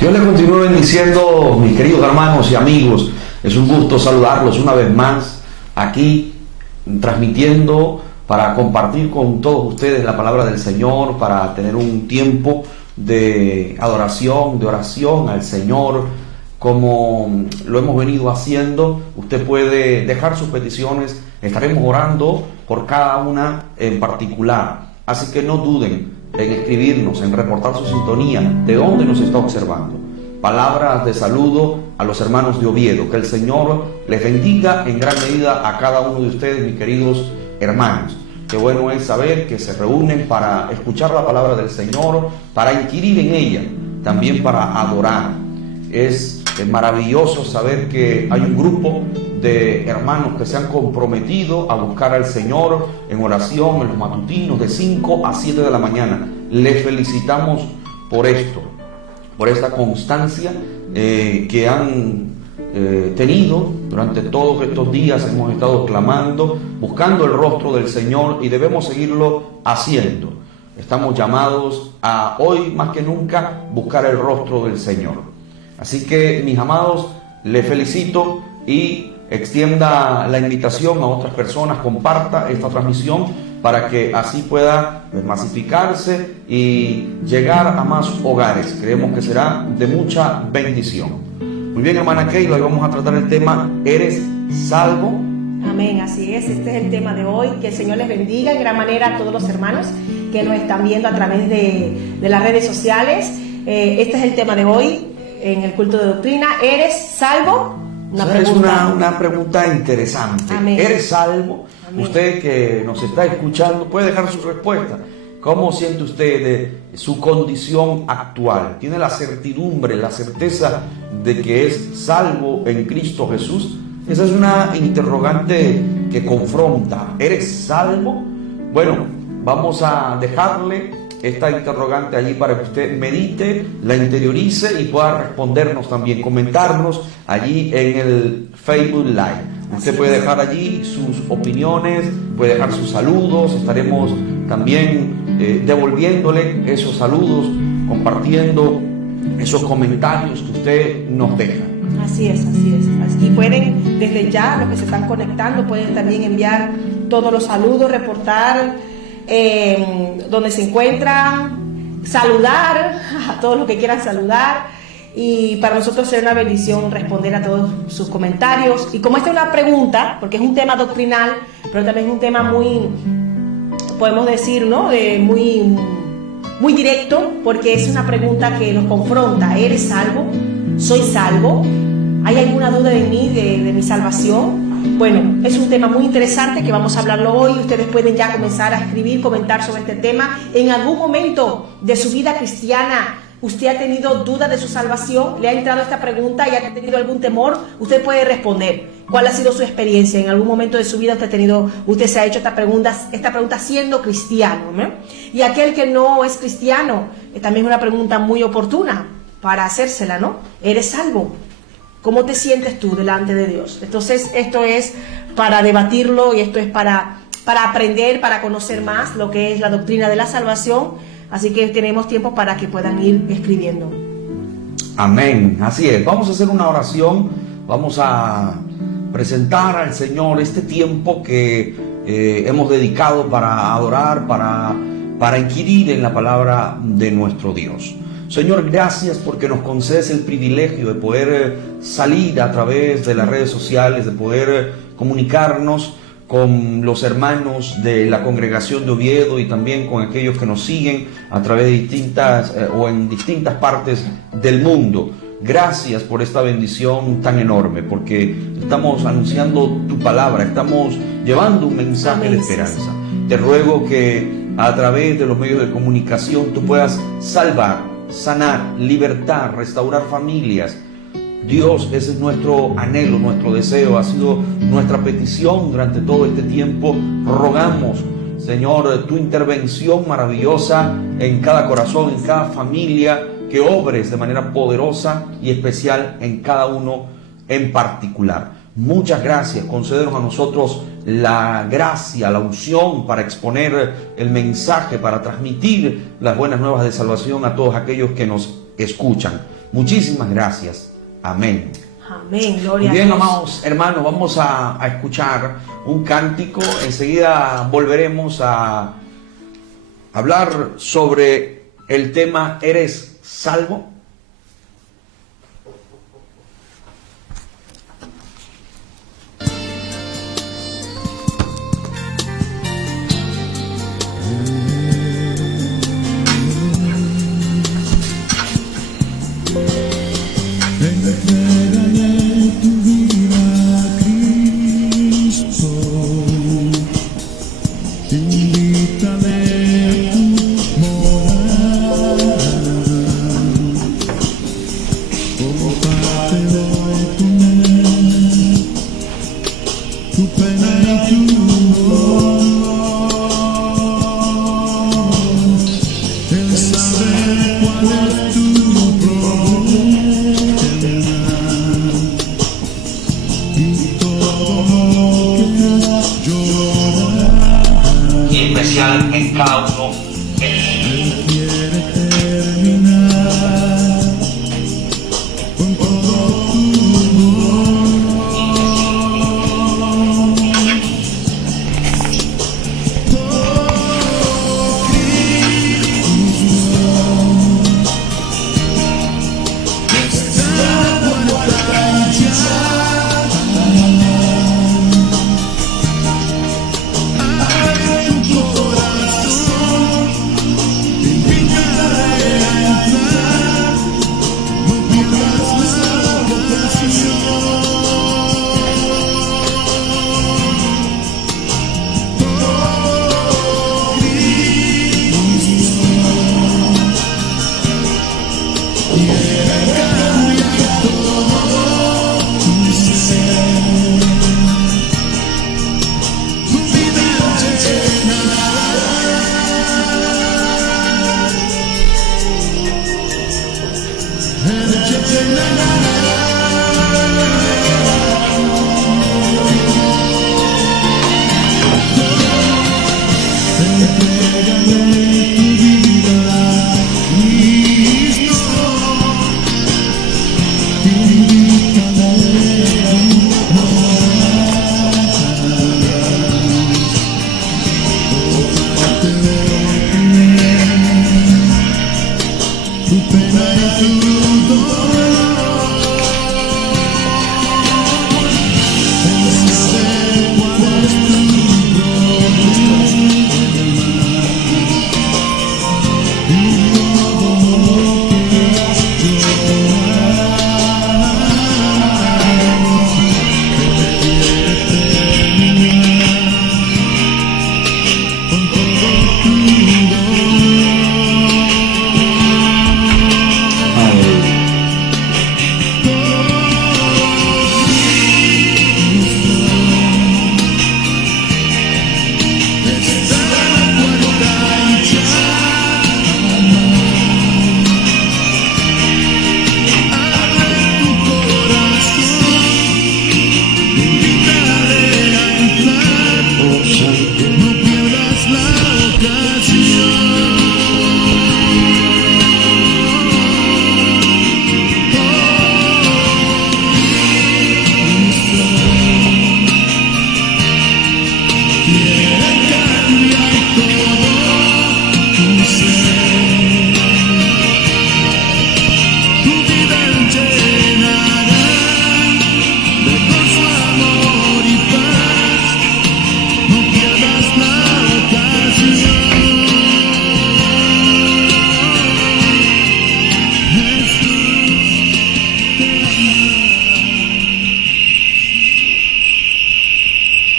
Dios les continúe bendiciendo, mis queridos hermanos y amigos. Es un gusto saludarlos una vez más aquí, transmitiendo para compartir con todos ustedes la palabra del Señor, para tener un tiempo de adoración, de oración al Señor, como lo hemos venido haciendo. Usted puede dejar sus peticiones, estaremos orando por cada una en particular. Así que no duden en escribirnos, en reportar su sintonía, de dónde nos está observando. Palabras de saludo a los hermanos de Oviedo. Que el Señor les bendiga en gran medida a cada uno de ustedes, mis queridos hermanos. Qué bueno es saber que se reúnen para escuchar la palabra del Señor, para inquirir en ella, también para adorar. Es maravilloso saber que hay un grupo de hermanos que se han comprometido a buscar al Señor en oración, en los matutinos de 5 a 7 de la mañana. Les felicitamos por esto, por esta constancia que han tenido durante todos estos días. Hemos estado clamando, buscando el rostro del Señor, y debemos seguirlo haciendo. Estamos llamados a hoy más que nunca buscar el rostro del Señor. Así que, mis amados, les felicito y extienda la invitación a otras personas, comparta esta transmisión para que así pueda masificarse y llegar a más hogares. Creemos que será de mucha bendición. Muy bien, hermana Keila, hoy vamos a tratar el tema ¿Eres salvo? Amén, así es, este es el tema de hoy. Que el Señor les bendiga en gran manera a todos los hermanos que nos están viendo a través de las redes sociales. Este es el tema de hoy en el culto de doctrina. ¿Eres salvo? Es una pregunta interesante. Amén. ¿Eres salvo? Amén. Usted que nos está escuchando puede dejar su respuesta. ¿Cómo siente usted de su condición actual? ¿Tiene la certidumbre, la certeza de que es salvo en Cristo Jesús? Esa es una interrogante que confronta. ¿Eres salvo? Bueno, vamos a dejarle esta interrogante allí para que usted medite, la interiorice y pueda respondernos también, comentarnos allí en el Facebook Live. Usted puede dejar allí sus opiniones, puede dejar sus saludos. Estaremos también devolviéndole esos saludos, compartiendo esos comentarios que usted nos deja. Así es, así es. Y pueden, desde ya, los que se están conectando, pueden también enviar todos los saludos, reportar donde se encuentran, saludar a todos los que quieran saludar, y para nosotros será una bendición responder a todos sus comentarios. Y como esta es una pregunta, porque es un tema doctrinal, pero también es un tema muy, podemos decir, ¿no? Muy directo, porque es una pregunta que nos confronta. ¿Eres salvo? ¿Soy salvo? ¿Hay alguna duda de mí, de mi salvación? Bueno, es un tema muy interesante que vamos a hablarlo hoy. Ustedes pueden ya comenzar a escribir, comentar sobre este tema. En algún momento de su vida cristiana, ¿usted ha tenido duda de su salvación? ¿Le ha entrado esta pregunta y ha tenido algún temor? Usted puede responder. ¿Cuál ha sido su experiencia? En algún momento de su vida usted se ha hecho esta pregunta siendo cristiano, ¿no? Y aquel que no es cristiano, también es una pregunta muy oportuna para hacérsela, ¿no? ¿Eres salvo? ¿Cómo te sientes tú delante de Dios? Entonces, esto es para debatirlo, y esto es para aprender, para conocer más lo que es la doctrina de la salvación. Así que tenemos tiempo para que puedan ir escribiendo. Amén, así es. Vamos a hacer una oración, vamos a presentar al Señor este tiempo que hemos dedicado para adorar, para inquirir en la palabra de nuestro Dios. Señor, gracias porque nos concedes el privilegio de poder salir a través de las redes sociales, de poder comunicarnos con los hermanos de la congregación de Oviedo, y también con aquellos que nos siguen a través de distintas o en distintas partes del mundo. Gracias por esta bendición tan enorme, porque estamos anunciando tu palabra, estamos llevando un mensaje de esperanza. Te ruego que a través de los medios de comunicación tú puedas salvar, sanar, libertar, restaurar familias. Dios, ese es nuestro anhelo, nuestro deseo, ha sido nuestra petición durante todo este tiempo. Rogamos, Señor, tu intervención maravillosa en cada corazón, en cada familia, que obres de manera poderosa y especial en cada uno en particular. Muchas gracias, concédenos a nosotros la gracia, la unción para exponer el mensaje, para transmitir las buenas nuevas de salvación a todos aquellos que nos escuchan. Muchísimas gracias. Amén. Amén, gloria Muy bien, a Dios. amados hermanos, vamos a escuchar un cántico. Enseguida volveremos a hablar sobre el tema ¿eres salvo?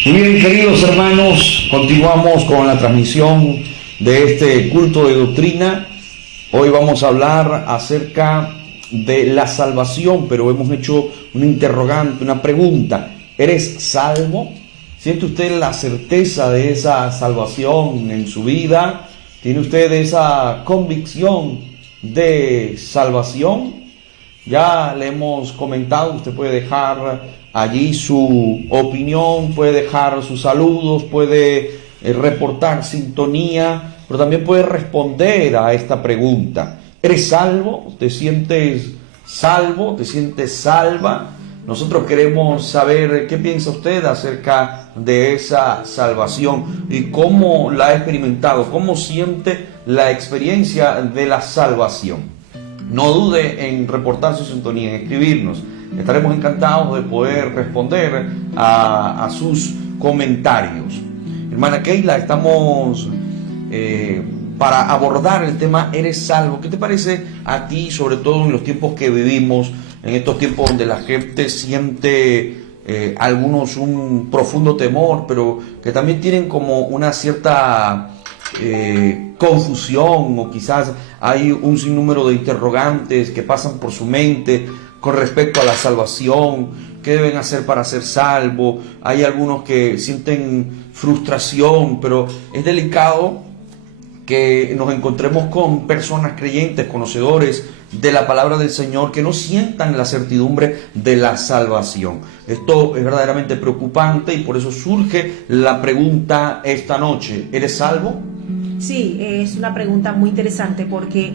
Muy bien, queridos hermanos, continuamos con la transmisión de este culto de doctrina. Hoy vamos a hablar acerca de la salvación, pero hemos hecho una interrogante, una pregunta. ¿Eres salvo? ¿Siente usted la certeza de esa salvación en su vida? ¿Tiene usted esa convicción de salvación? Ya le hemos comentado, usted puede dejar allí su opinión, puede dejar sus saludos, puede reportar sintonía, pero también puede responder a esta pregunta. ¿Eres salvo? ¿Te sientes salvo, te sientes salva. Nosotros queremos saber qué piensa usted acerca de esa salvación y cómo la ha experimentado, cómo siente la experiencia de la salvación. No dude en reportar su sintonía, en escribirnos. Estaremos encantados de poder responder a sus comentarios. Hermana Keila, estamos para abordar el tema ¿eres salvo? ¿Qué te parece a ti, sobre todo en los tiempos que vivimos, en estos tiempos donde la gente siente algunos un profundo temor, pero que también tienen como una cierta confusión, o quizás hay un sinnúmero de interrogantes que pasan por su mente con respecto a la salvación? ¿Qué deben hacer para ser salvos? Hay algunos que sienten frustración, pero es delicado que nos encontremos con personas creyentes, conocedores de la palabra del Señor, que no sientan la certidumbre de la salvación. Esto es verdaderamente preocupante y por eso surge la pregunta esta noche: ¿eres salvo? Sí, es una pregunta muy interesante porque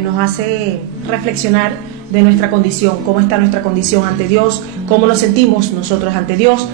nos hace reflexionar de nuestra condición, cómo está nuestra condición ante Dios, cómo nos sentimos nosotros ante Dios.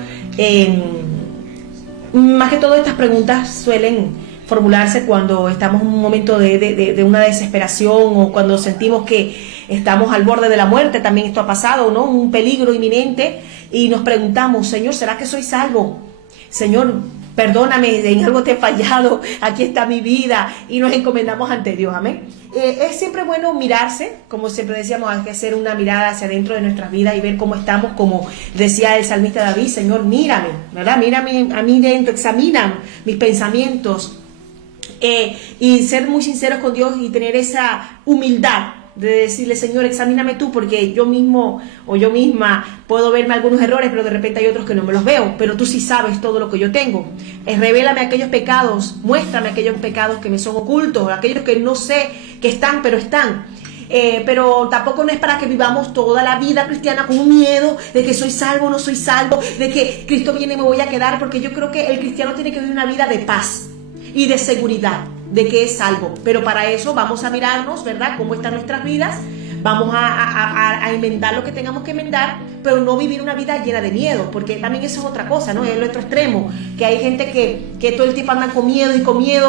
Más que todo, estas preguntas suelen formularse cuando estamos en un momento de una desesperación, o cuando sentimos que estamos al borde de la muerte. También esto ha pasado, ¿no? Un peligro inminente, y nos preguntamos: Señor, ¿será que soy salvo? Señor, perdóname, en algo te he fallado, aquí está mi vida, y nos encomendamos ante Dios. Amén. Es siempre bueno mirarse, como siempre decíamos, hay que hacer una mirada hacia adentro de nuestras vidas y ver cómo estamos, como decía el salmista David: Señor, mírame, ¿verdad? Mírame a mí dentro, examina mis pensamientos, y ser muy sinceros con Dios y tener esa humildad de decirle: Señor, examíname tú, porque yo mismo o yo misma puedo verme algunos errores, pero de repente hay otros que no me los veo, pero tú sí sabes todo lo que yo tengo. Revélame aquellos pecados, muéstrame aquellos pecados que me son ocultos, aquellos que no sé que están, pero están. Pero tampoco no es para que vivamos toda la vida cristiana con un miedo de que soy salvo o no soy salvo, de que Cristo viene y me voy a quedar, porque yo creo que el cristiano tiene que vivir una vida de paz y de seguridad de que es salvo. Pero para eso vamos a mirarnos, ¿verdad?, cómo están nuestras vidas. Vamos a enmendar lo que tengamos que enmendar, pero no vivir una vida llena de miedo, porque también eso es otra cosa, ¿no? Es el otro extremo, que hay gente que todo el tiempo andan con miedo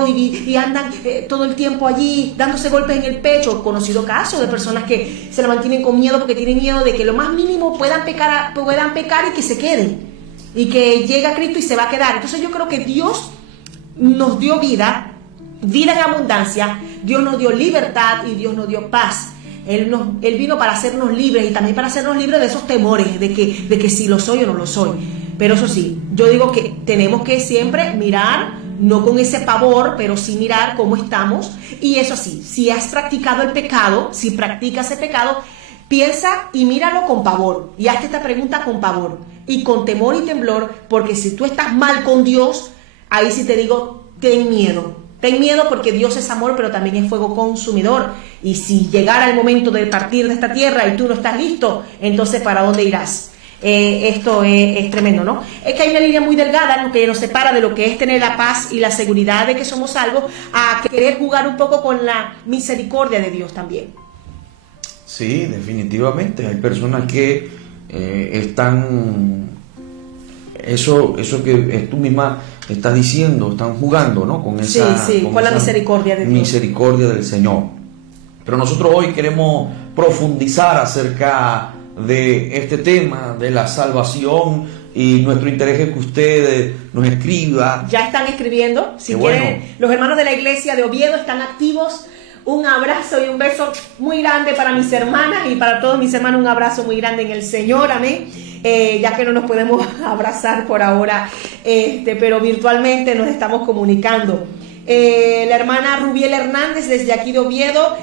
y andan todo el tiempo allí dándose golpes en el pecho. Conocido caso de personas que se la mantienen con miedo porque tienen miedo de que lo más mínimo puedan pecar y que se queden, y que llega Cristo y se va a quedar. Entonces yo creo que Dios nos dio vida en abundancia, Dios nos dio libertad y Dios nos dio paz. Él vino para hacernos libres, y también para hacernos libres de esos temores de que si lo soy o no lo soy. Pero eso sí, yo digo que tenemos que siempre mirar, no con ese pavor, pero sí mirar cómo estamos. Y eso sí, si has practicado el pecado, si practicas el pecado, piensa y míralo con pavor, y hazte esta pregunta con pavor y con temor y temblor, porque si tú estás mal con Dios, ahí sí te digo, ten miedo. Ten miedo, porque Dios es amor, pero también es fuego consumidor. Y si llegara el momento de partir de esta tierra y tú no estás listo, entonces ¿para dónde irás? Esto es tremendo, ¿no? Es que hay una línea muy delgada, ¿no?, que nos separa de lo que es tener la paz y la seguridad de que somos salvos, a querer jugar un poco con la misericordia de Dios también. Sí, definitivamente. Hay personas que están... Eso que tú misma estás diciendo, están jugando, ¿no?, con esa, con la misericordia de Dios. Misericordia del Señor. Pero nosotros hoy queremos profundizar acerca de este tema de la salvación, y nuestro interés es que usted nos escriba. Ya están escribiendo. Si quieren, los hermanos de la iglesia de Oviedo están activos. Un abrazo y un beso muy grande para mis hermanas y para todos mis hermanos. Un abrazo muy grande en el Señor, amén. Ya que no nos podemos abrazar por ahora, pero virtualmente nos estamos comunicando. La hermana Rubiel Hernández, desde aquí de Oviedo,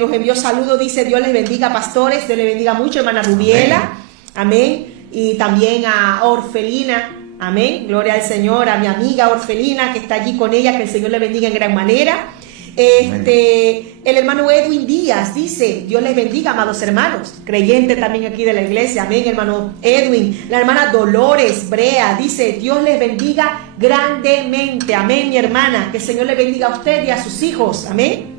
nos envió saludos. Dice: Dios les bendiga, pastores. Dios les bendiga mucho, hermana Rubiela, amén. Y también a Orfelina, amén, gloria al Señor. A mi amiga Orfelina, que está allí con ella, que el Señor le bendiga en gran manera. El hermano Edwin Díaz dice: Dios les bendiga, amados hermanos, creyente también aquí de la iglesia, amén, hermano Edwin. La hermana Dolores Brea dice: Dios les bendiga grandemente, amén, mi hermana, que el Señor le bendiga a usted y a sus hijos, amén.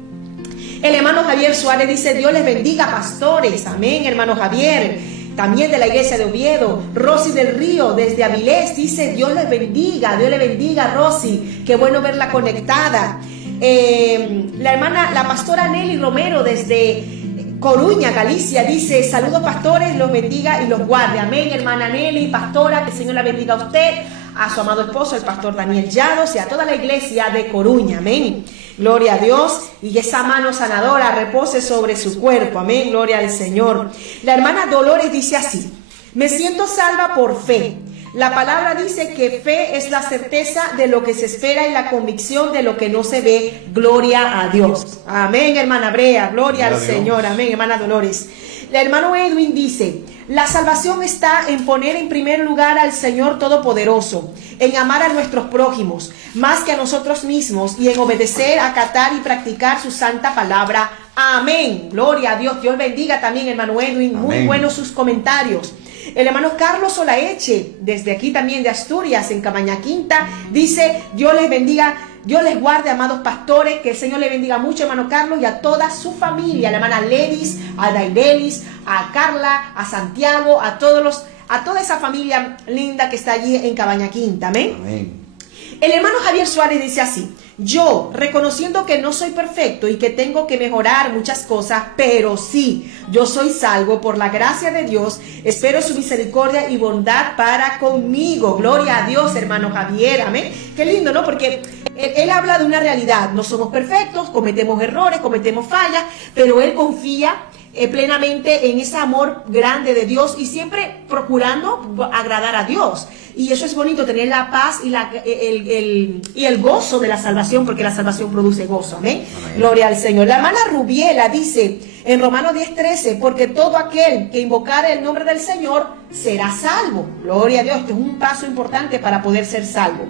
El hermano Javier Suárez dice: Dios les bendiga, pastores. Amén, hermano Javier. También de la iglesia de Oviedo. Rosy del Río, desde Avilés, dice: Dios les bendiga, Dios les bendiga, Rosy. Qué bueno verla conectada. La pastora Nelly Romero, desde Coruña, Galicia, dice: saludos, pastores, los bendiga y los guarde. Amén, hermana Nelly, pastora, que el Señor la bendiga a usted, a su amado esposo, el pastor Daniel Llanos, y a toda la iglesia de Coruña. Amén. Gloria a Dios, y esa mano sanadora repose sobre su cuerpo. Amén, gloria al Señor. La hermana Dolores dice así: me siento salva por fe. La palabra dice que fe es la certeza de lo que se espera y la convicción de lo que no se ve. Gloria a Dios. Amén, hermana Brea. Gloria al Señor. Amén, hermana Dolores. El hermano Edwin dice: la salvación está en poner en primer lugar al Señor Todopoderoso, en amar a nuestros prójimos más que a nosotros mismos y en obedecer, acatar y practicar su santa palabra. Amén. Gloria a Dios. Dios bendiga también, hermano Edwin. Muy Amén. buenos sus comentarios. El hermano Carlos Olaeche, desde aquí también de Asturias, en Cabaña Quinta, dice: Dios les bendiga, Dios les guarde, amados pastores, que el Señor les bendiga mucho, hermano Carlos, y a toda su familia, a la hermana Ledis, a Dairelis, a Carla, a Santiago, a toda esa familia linda que está allí en Cabaña Quinta. Amén. Amén. El hermano Javier Suárez dice así: yo, reconociendo que no soy perfecto y que tengo que mejorar muchas cosas, pero sí, yo soy salvo por la gracia de Dios, espero su misericordia y bondad para conmigo. Gloria a Dios, hermano Javier. Amén. Qué lindo, ¿no? Porque él habla de una realidad. No somos perfectos, cometemos errores, cometemos fallas, pero él confía plenamente en ese amor grande de Dios y siempre procurando agradar a Dios. Y eso es bonito, tener la paz y el gozo de la salvación, porque la salvación produce gozo. Amén. Amén. Gloria al Señor. La hermana Rubiela dice en Romanos 10:13: porque todo aquel que invocare el nombre del Señor será salvo. Gloria a Dios. Este es un paso importante para poder ser salvo.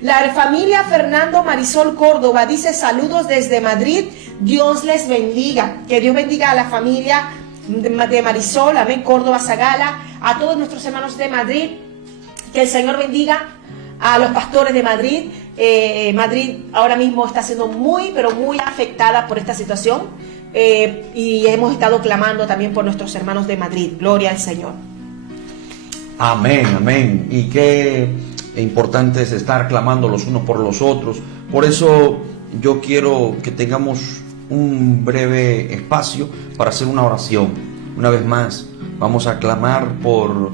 La familia Fernando Marisol Córdoba dice: saludos desde Madrid, Dios les bendiga. Que Dios bendiga a la familia de Marisol, amén, Córdoba Zagala, a todos nuestros hermanos de Madrid. Que el Señor bendiga a los pastores de Madrid. Madrid ahora mismo está siendo muy, pero muy afectada por esta situación. Y hemos estado clamando también por nuestros hermanos de Madrid. Gloria al Señor. Amén, amén. Y qué importante es estar clamando los unos por los otros. Por eso yo quiero que tengamos un breve espacio para hacer una oración. Una vez más, vamos a clamar por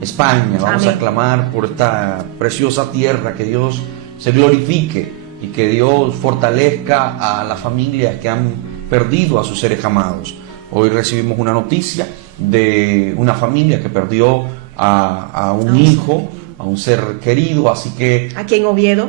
España, vamos Amén. a clamar por esta preciosa tierra, que Dios se glorifique y que Dios fortalezca a las familias que han perdido a sus seres amados. Hoy recibimos una noticia de una familia que perdió a un hijo, a un ser querido, así que Aquí en Oviedo,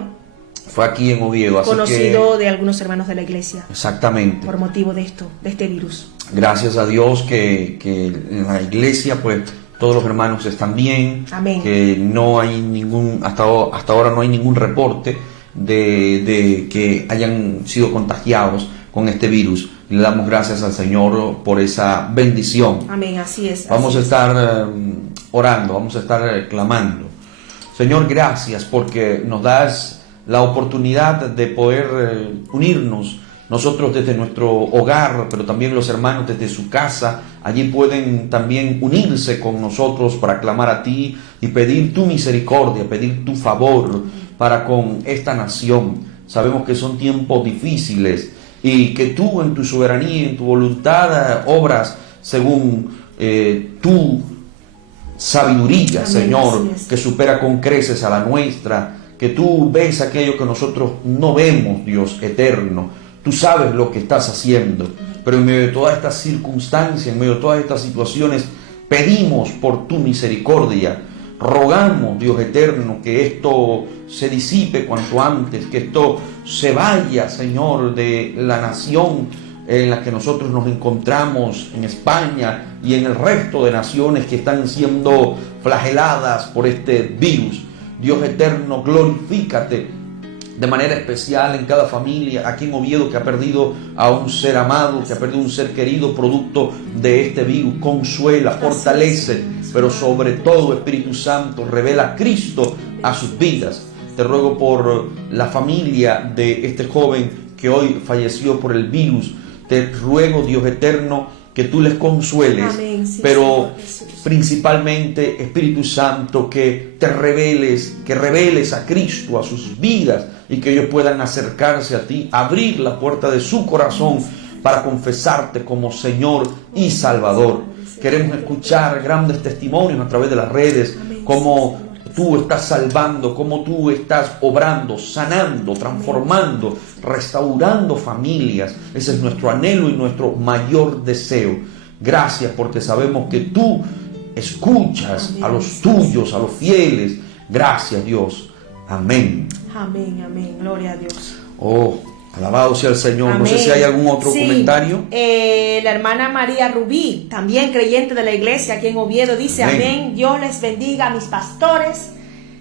fue aquí en Oviedo, así conocido que, de algunos hermanos de la iglesia, exactamente, por motivo de este virus. gracias a Dios que en la iglesia pues todos los hermanos están bien. Amén. Que no hay hasta ahora no hay ningún reporte de que hayan sido contagiados con este virus. Le damos gracias al Señor por esa bendición. Amén, así es. Vamos así a es. estar orando, vamos a estar clamando. Señor, gracias porque nos das la oportunidad de poder unirnos nosotros desde nuestro hogar, pero también los hermanos desde su casa. Allí pueden también unirse con nosotros para clamar a ti y pedir tu misericordia, pedir tu favor para con esta nación. Sabemos que son tiempos difíciles y que tú en tu soberanía y en tu voluntad obras según tu sabiduría. Amén, Señor, que supera con creces a la nuestra, que tú ves aquello que nosotros no vemos, Dios eterno. Tú sabes lo que estás haciendo, pero en medio de todas estas circunstancias, en medio de todas estas situaciones, pedimos por tu misericordia. Rogamos, Dios eterno, que esto se disipe cuanto antes, que esto se vaya, Señor, de la nación en la que nosotros nos encontramos, en España y en el resto de naciones que están siendo flageladas por este virus. Dios eterno, glorifícate de manera especial en cada familia, aquí en Oviedo, que ha perdido a un ser amado, que ha perdido un ser querido producto de este virus. Consuela, fortalece, pero sobre todo, Espíritu Santo, revela a Cristo a sus vidas. Te ruego por la familia de este joven que hoy falleció por el virus. te ruego, Dios eterno, que tú les consueles, Amén, sí, pero Señor Jesús. principalmente, Espíritu Santo, que reveles a Cristo a sus vidas y que ellos puedan acercarse a ti, abrir la puerta de su corazón para confesarte como Señor y Salvador. Queremos escuchar grandes testimonios a través de las redes, cómo tú estás salvando, cómo tú estás obrando, sanando, transformando, restaurando familias. Ese es nuestro anhelo y nuestro mayor deseo. Gracias, porque sabemos que tú escuchas a los tuyos, a los fieles. Gracias, Dios. Amén. Amén, amén. Gloria a Dios. Oh, alabado sea el Señor. Amén. No sé si hay algún otro comentario. La hermana María Rubí, también creyente de la iglesia aquí en Oviedo, dice: amén. Dios les bendiga a mis pastores.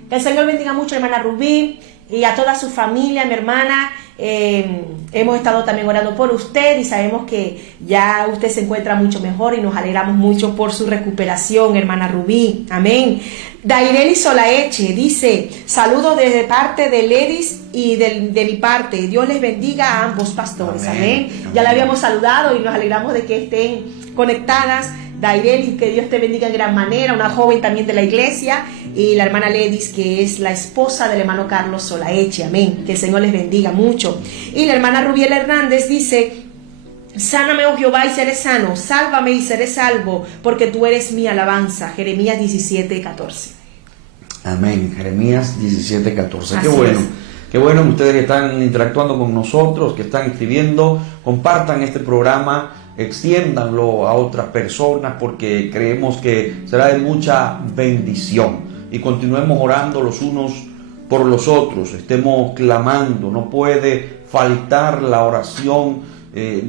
Que el Señor bendiga mucho a la hermana Rubí y a toda su familia, mi hermana. Hemos estado también orando por usted y sabemos que ya usted se encuentra mucho mejor y nos alegramos mucho por su recuperación, hermana Rubí. Amén. Daireli Solaeche dice: saludo desde parte de Ledis y de mi parte. Dios les bendiga a ambos pastores. Amén. Ya la habíamos saludado y nos alegramos de que estén conectadas. Daireli, que Dios te bendiga en gran manera, una joven también de la iglesia, y la hermana Ledis, que es la esposa del hermano Carlos Solaeche. Amén. Que el Señor les bendiga mucho. Y la hermana Rubiel Hernández dice: sáname, oh Jehová, y seré sano, sálvame y seré salvo, porque tú eres mi alabanza. Jeremías 17:14. Amén. Jeremías 17:14. Así Qué bueno. es. Qué bueno ustedes que están interactuando con nosotros, que están escribiendo. Compartan este programa, extiéndanlo a otras personas, porque creemos que será de mucha bendición. Y continuemos orando los unos por los otros, estemos clamando. No puede faltar la oración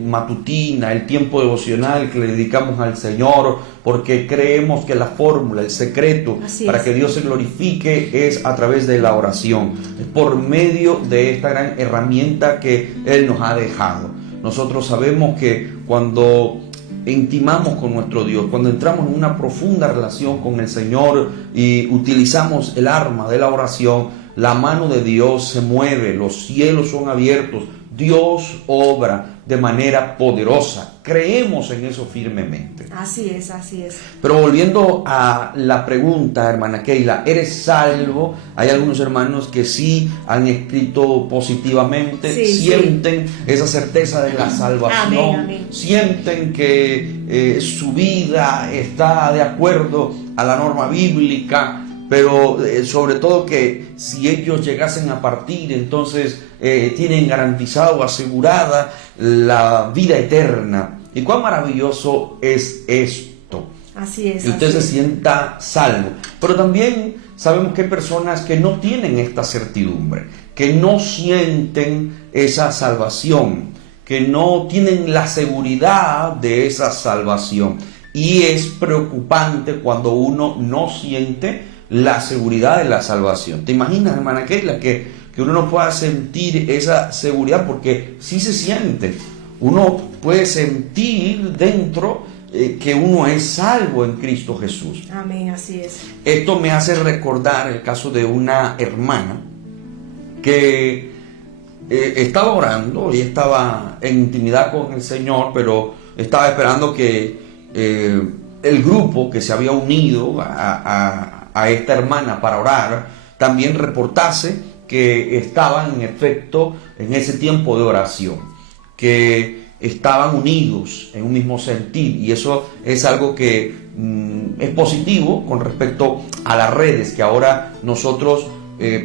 matutina, el tiempo devocional que le dedicamos al Señor, porque creemos que la fórmula, el secreto para que Dios se glorifique es a través de la oración, es por medio de esta gran herramienta que Él nos ha dejado. Nosotros sabemos que cuando intimamos con nuestro Dios, cuando entramos en una profunda relación con el Señor y utilizamos el arma de la oración, la mano de Dios se mueve, los cielos son abiertos, Dios obra de manera poderosa. Creemos en eso firmemente. Así es, así es. Pero volviendo a la pregunta, hermana Keila, ¿eres salvo? Hay algunos hermanos que sí han escrito positivamente, sienten esa certeza de la salvación, amén. Sienten que su vida está de acuerdo a la norma bíblica, pero sobre todo que si ellos llegasen a partir, entonces tienen garantizado, asegurada la vida eterna. Y cuán maravilloso es esto. Así es. Que usted se sienta salvo. Pero también sabemos que hay personas que no tienen esta certidumbre, que no sienten esa salvación, que no tienen la seguridad de esa salvación. Y es preocupante cuando uno no siente la seguridad de la salvación. ¿Te imaginas, hermana Keila, que uno no pueda sentir esa seguridad? Porque sí se siente. Uno puede sentir dentro que uno es salvo en Cristo Jesús. Amén, así es. Esto me hace recordar el caso de una hermana que estaba orando y estaba en intimidad con el Señor, pero estaba esperando que el grupo que se había unido a esta hermana para orar también reportase que estaban en efecto en ese tiempo de oración, que estaban unidos en un mismo sentir, y eso es algo que es positivo con respecto a las redes, que ahora nosotros,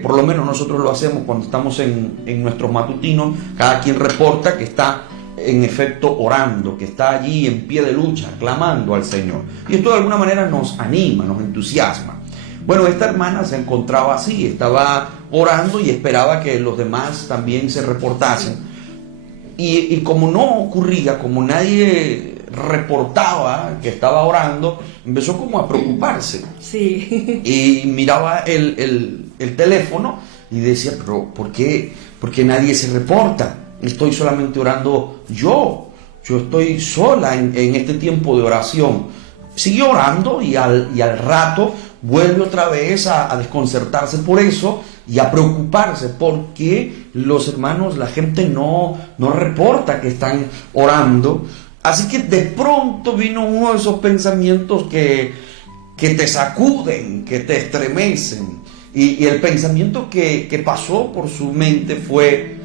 por lo menos nosotros lo hacemos cuando estamos en nuestros matutinos. Cada quien reporta que está en efecto orando, que está allí en pie de lucha, clamando al Señor, y esto de alguna manera nos anima, nos entusiasma. Bueno, esta hermana se encontraba así, estaba orando y esperaba que los demás también se reportasen. Y como no ocurría, como nadie reportaba que estaba orando, empezó como a preocuparse. Sí. Y miraba el teléfono y decía: pero ¿por qué nadie se reporta? Estoy solamente orando yo estoy sola en este tiempo de oración. Siguió orando y al rato vuelve otra vez a desconcertarse por eso y a preocuparse. ¿Por qué los hermanos, la gente no reporta que están orando. Así que de pronto vino uno de esos pensamientos que te sacuden, que te estremecen. Y el pensamiento que pasó por su mente fue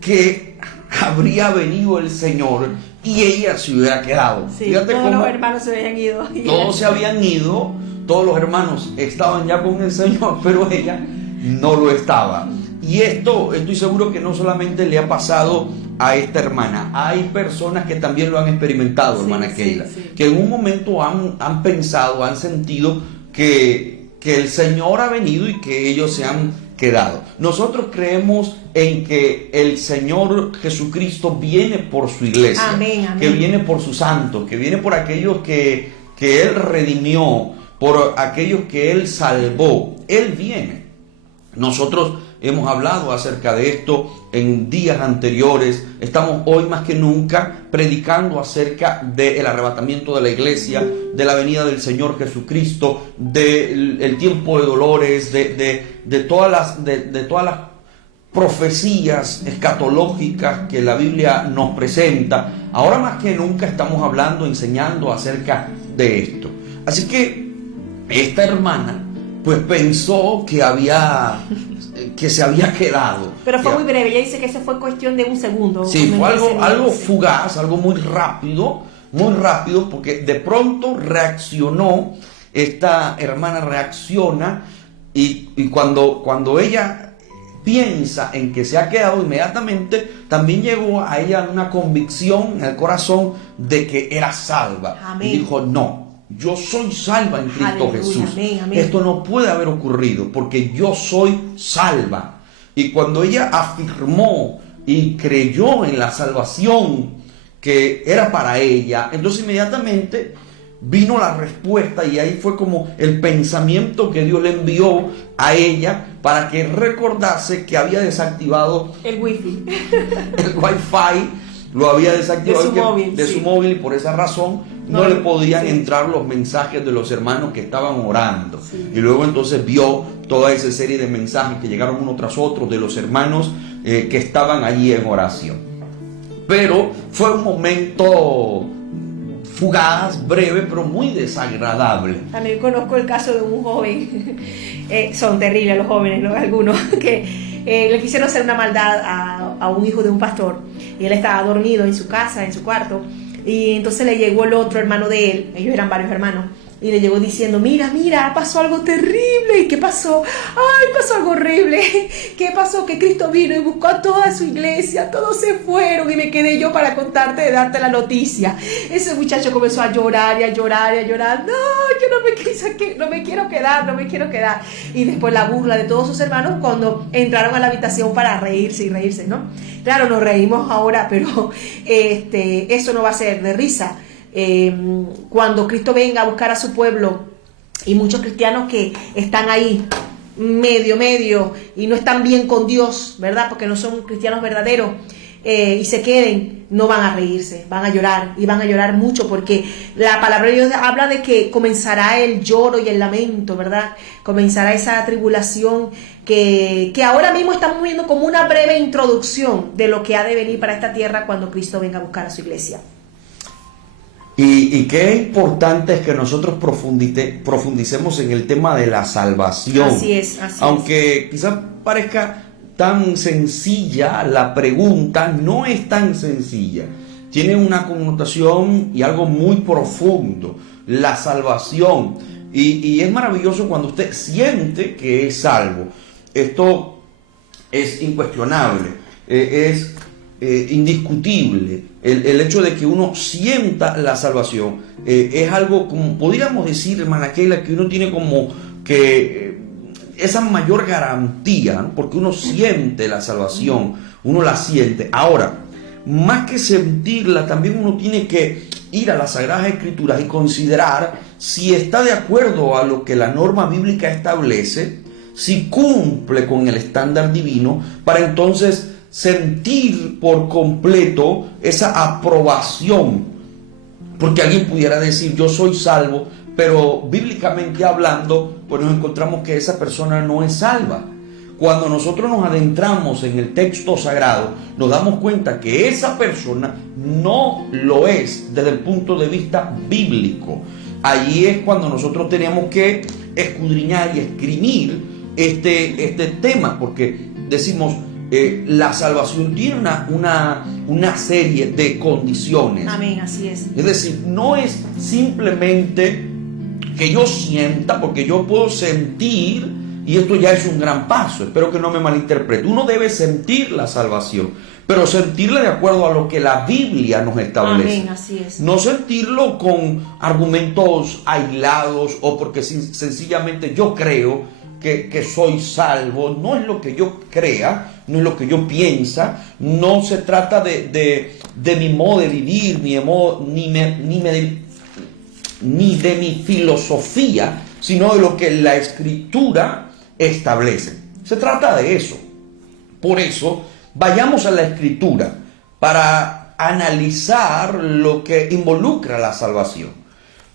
que habría venido el Señor y ella se hubiera quedado. Sí, Fíjate todos cómo los hermanos se habían ido. todos se habían ido, todos los hermanos estaban ya con el Señor, pero ella no lo estaba. Y esto estoy seguro que no solamente le ha pasado a esta hermana, hay personas que también lo han experimentado, hermana Keila, que en un momento han pensado, han sentido que el Señor ha venido y que ellos se han quedado. Nosotros creemos en que el Señor Jesucristo viene por su iglesia, amén, amén, que viene por sus santos, que viene por aquellos que Él redimió, por aquellos que Él salvó. Él viene. Nosotros hemos hablado acerca de esto en días anteriores. Estamos hoy más que nunca predicando acerca del arrebatamiento de la iglesia, de la venida del Señor Jesucristo, del tiempo de dolores, de todas las profecías escatológicas que la Biblia nos presenta. Ahora más que nunca estamos hablando, enseñando acerca de esto. Así que esta hermana pues pensó que se había quedado. Pero fue muy breve, ella dice que eso fue cuestión de un segundo. Sí, fue algo fugaz, algo muy rápido, porque de pronto reaccionó, esta hermana reacciona y cuando ella piensa en que se ha quedado, inmediatamente también llegó a ella una convicción en el corazón de que era salva. Amén. Y dijo, no, yo soy salva en Cristo Aleluya, Jesús. amén, amén. Esto no puede haber ocurrido porque yo soy salva. Y cuando ella afirmó y creyó en la salvación que era para ella, entonces inmediatamente vino la respuesta y ahí fue como el pensamiento que Dios le envió a ella para que recordase que había desactivado el wifi. El wifi lo había desactivado de su móvil y por esa razón no le podían entrar los mensajes de los hermanos que estaban orando. Sí. Y luego entonces vio toda esa serie de mensajes que llegaron uno tras otro de los hermanos que estaban allí en oración. Pero fue un momento fugaz, breve, pero muy desagradable. También conozco el caso de un joven, son terribles los jóvenes, ¿no? Algunos que le quisieron hacer una maldad a un hijo de un pastor y él estaba dormido en su casa, en su cuarto, y entonces le llegó el otro hermano de él, ellos eran varios hermanos, y le llegó diciendo, mira, pasó algo terrible. ¿Y qué pasó? ¡Ay, pasó algo horrible! ¿Qué pasó? Que Cristo vino y buscó a toda su iglesia, todos se fueron y me quedé yo para contarte, darte la noticia. Ese muchacho comenzó a llorar y a llorar y a llorar. No, yo no me quiero quedar. Y después la burla de todos sus hermanos cuando entraron a la habitación para reírse, ¿no? Claro, nos reímos ahora, pero eso no va a ser de risa. Cuando Cristo venga a buscar a su pueblo y muchos cristianos que están ahí medio y no están bien con Dios, ¿verdad? Porque no son cristianos verdaderos y se queden, no van a reírse, van a llorar y van a llorar mucho porque la palabra de Dios habla de que comenzará el lloro y el lamento, ¿verdad? Comenzará esa tribulación que ahora mismo estamos viendo como una breve introducción de lo que ha de venir para esta tierra cuando Cristo venga a buscar a su iglesia. Y qué importante es que nosotros profundicemos en el tema de la salvación. Así es. Aunque quizás parezca tan sencilla la pregunta, no es tan sencilla. Tiene una connotación y algo muy profundo, la salvación. Y es maravilloso cuando usted siente que es salvo. Esto es incuestionable, es indiscutible. El hecho de que uno sienta la salvación es algo, como podríamos decir, hermana Keila, que uno tiene como que esa mayor garantía, ¿no? Porque uno siente la salvación, uno la siente. Ahora, más que sentirla, también uno tiene que ir a las Sagradas Escrituras y considerar si está de acuerdo a lo que la norma bíblica establece, si cumple con el estándar divino, para entonces sentir por completo esa aprobación. Porque alguien pudiera decir, yo soy salvo, pero bíblicamente hablando, pues nos encontramos que esa persona no es salva. cuando nosotros nos adentramos en el texto sagrado, nos damos cuenta que esa persona no lo es desde el punto de vista bíblico. Ahí es cuando nosotros tenemos que escudriñar y esgrimir este tema, porque decimos, la salvación tiene una serie de condiciones. Amén, así es. Es decir, no es simplemente que yo sienta, porque yo puedo sentir, y esto ya es un gran paso, espero que no me malinterprete. Uno debe sentir la salvación, pero sentirla de acuerdo a lo que la Biblia nos establece. Amén, así es. No sentirlo con argumentos aislados o porque sencillamente yo creo que soy salvo. No es lo que yo crea, no es lo que yo piensa, no se trata de mi modo de vivir, ni de mi filosofía, sino de lo que la Escritura establece. Se trata de eso. Por eso, vayamos a la Escritura para analizar lo que involucra la salvación.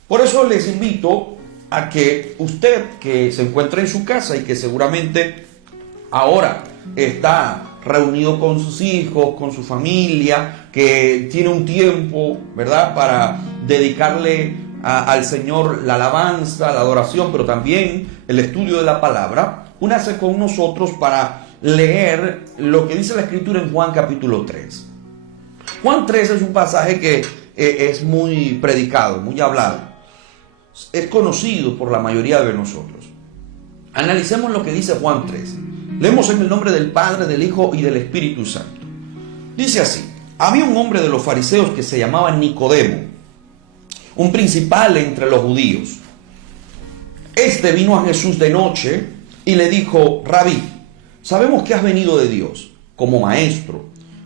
Por eso les invito a que usted, que se encuentra en su casa y que seguramente ahora está reunido con sus hijos, con su familia, que tiene un tiempo, ¿verdad?, para dedicarle al Señor la alabanza, la adoración, pero también el estudio de la palabra, únase con nosotros para leer lo que dice la Escritura en Juan capítulo 3. Juan 3 es un pasaje que es muy predicado, muy hablado. Es conocido por la mayoría de nosotros. Analicemos lo que dice Juan 3. Leemos en el nombre del Padre, del Hijo y del Espíritu Santo. Dice así: había un hombre de los fariseos que se llamaba Nicodemo, un principal entre los judíos. Este vino a Jesús de noche y le dijo: Rabí, sabemos que has venido de Dios como maestro,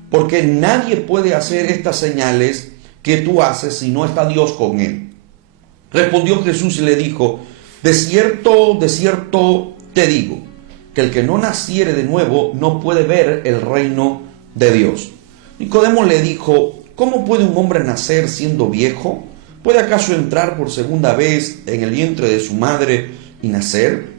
porque nadie puede hacer estas señales que tú haces si no está Dios con él. Respondió Jesús y le dijo: de cierto te digo, que el que no naciere de nuevo no puede ver el reino de Dios. Nicodemo le dijo: ¿cómo puede un hombre nacer siendo viejo? ¿Puede acaso entrar por segunda vez en el vientre de su madre y nacer?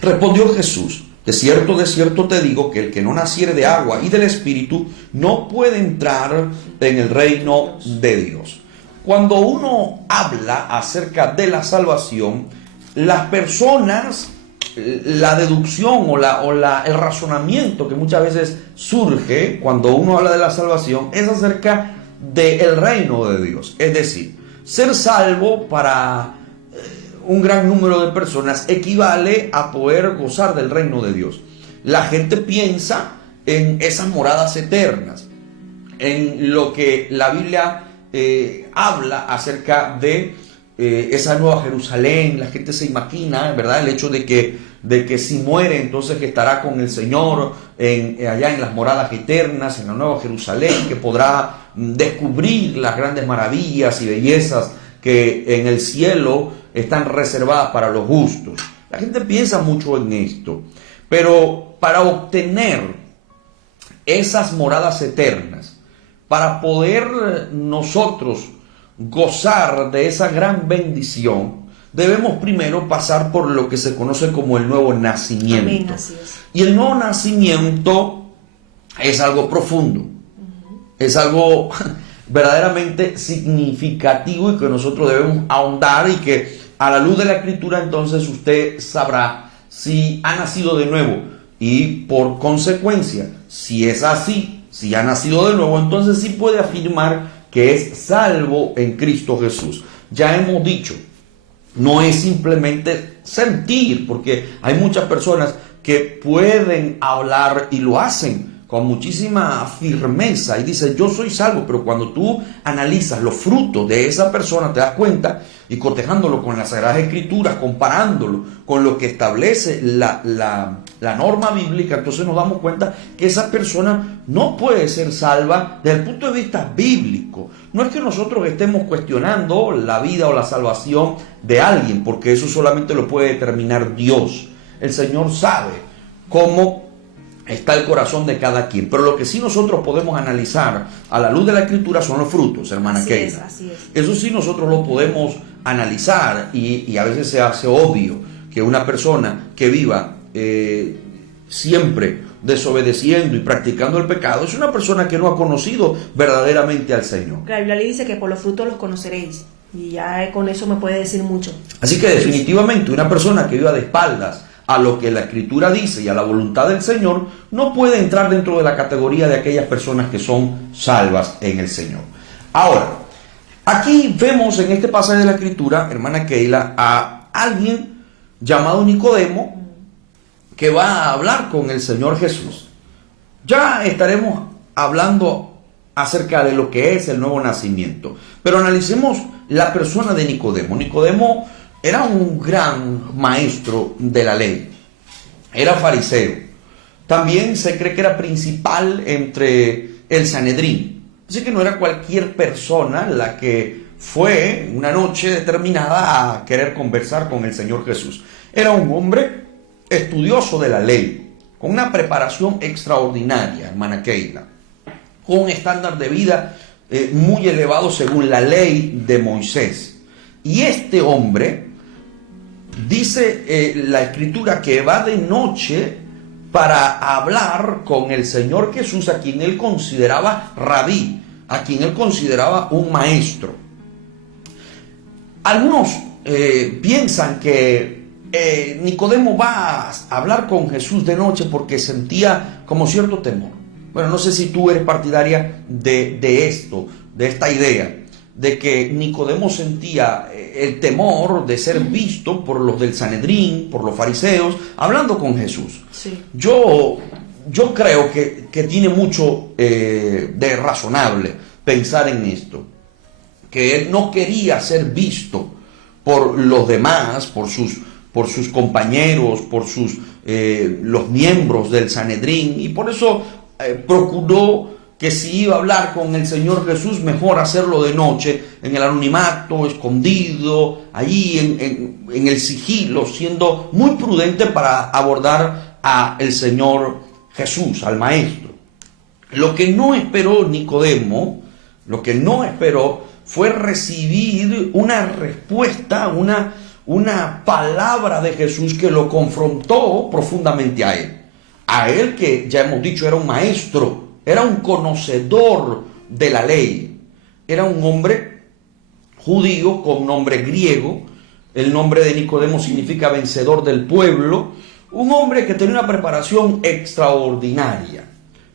Respondió Jesús: de cierto te digo, que el que no naciere de agua y del Espíritu no puede entrar en el reino de Dios. Cuando uno habla acerca de la salvación, las personas, la deducción el razonamiento que muchas veces surge cuando uno habla de la salvación es acerca del reino de Dios. Es decir, ser salvo para un gran número de personas equivale a poder gozar del reino de Dios. La gente piensa en esas moradas eternas, en lo que la Biblia habla acerca de esa nueva Jerusalén. La gente se imagina, ¿verdad?, el hecho de que si muere, entonces que estará con el Señor allá en las moradas eternas, en la nueva Jerusalén, que podrá descubrir las grandes maravillas y bellezas que en el cielo están reservadas para los justos. La gente piensa mucho en esto, pero para obtener esas moradas eternas, para poder nosotros gozar de esa gran bendición, debemos primero pasar por lo que se conoce como el nuevo nacimiento. Amén, así es. Y el nuevo nacimiento es algo profundo, es algo verdaderamente significativo y que nosotros debemos ahondar, y que a la luz de la Escritura entonces usted sabrá si ha nacido de nuevo, y por consecuencia, si es así, si ha nacido de nuevo, entonces sí puede afirmar que es salvo en Cristo Jesús. Ya hemos dicho, no es simplemente sentir, porque hay muchas personas que pueden hablar y lo hacen con muchísima firmeza y dicen: yo soy salvo, pero cuando tú analizas los frutos de esa persona te das cuenta, y cotejándolo con las Sagradas Escrituras, comparándolo con lo que establece la norma bíblica, entonces nos damos cuenta que esa persona no puede ser salva desde el punto de vista bíblico. No es que nosotros estemos cuestionando la vida o la salvación de alguien, porque eso solamente lo puede determinar Dios. El Señor sabe cómo está el corazón de cada quien, pero lo que sí nosotros podemos analizar a la luz de la Escritura son los frutos, hermana Keila. Así es. Eso sí nosotros lo podemos analizar, y a veces se hace obvio que una persona que viva siempre desobedeciendo y practicando el pecado, es una persona que no ha conocido verdaderamente al Señor. La Biblia le dice que por los frutos los conoceréis. Y ya con eso me puede decir mucho. Así que definitivamente una persona que viva de espaldas a lo que la Escritura dice y a la voluntad del Señor, no puede entrar dentro de la categoría de aquellas personas que son salvas en el Señor. Ahora, aquí vemos en este pasaje de la Escritura, hermana Keila, a alguien llamado Nicodemo, que va a hablar con el Señor Jesús. Ya estaremos hablando acerca de lo que es el nuevo nacimiento, pero analicemos la persona de Nicodemo. Nicodemo era un gran maestro de la ley, era fariseo, también se cree que era principal entre el Sanedrín, así que no era cualquier persona la que fue una noche determinada a querer conversar con el Señor Jesús. Era un hombre estudioso de la ley, con una preparación extraordinaria, hermana Keila, con un estándar de vida muy elevado según la ley de Moisés. Y este hombre, dice la Escritura, que va de noche para hablar con el Señor Jesús, a quien él consideraba rabí, a quien él consideraba un maestro. Algunos piensan que Nicodemo va a hablar con Jesús de noche porque sentía como cierto temor. Bueno, no sé si tú eres partidaria de esto, de esta idea, de que Nicodemo sentía el temor de ser visto por los del Sanedrín, por los fariseos, hablando con Jesús. Sí. Yo creo que tiene mucho de razonable pensar en esto, que él no quería ser visto por los demás, por sus compañeros, por los miembros del Sanedrín, y por eso procuró que si iba a hablar con el Señor Jesús, mejor hacerlo de noche, en el anonimato, escondido, allí en el sigilo, siendo muy prudente para abordar al Señor Jesús, al Maestro. Lo que no esperó Nicodemo, fue recibir una respuesta, una palabra de Jesús que lo confrontó profundamente a él. A él, que ya hemos dicho era un maestro, era un conocedor de la ley, era un hombre judío con nombre griego. El nombre de Nicodemo significa vencedor del pueblo, un hombre que tenía una preparación extraordinaria.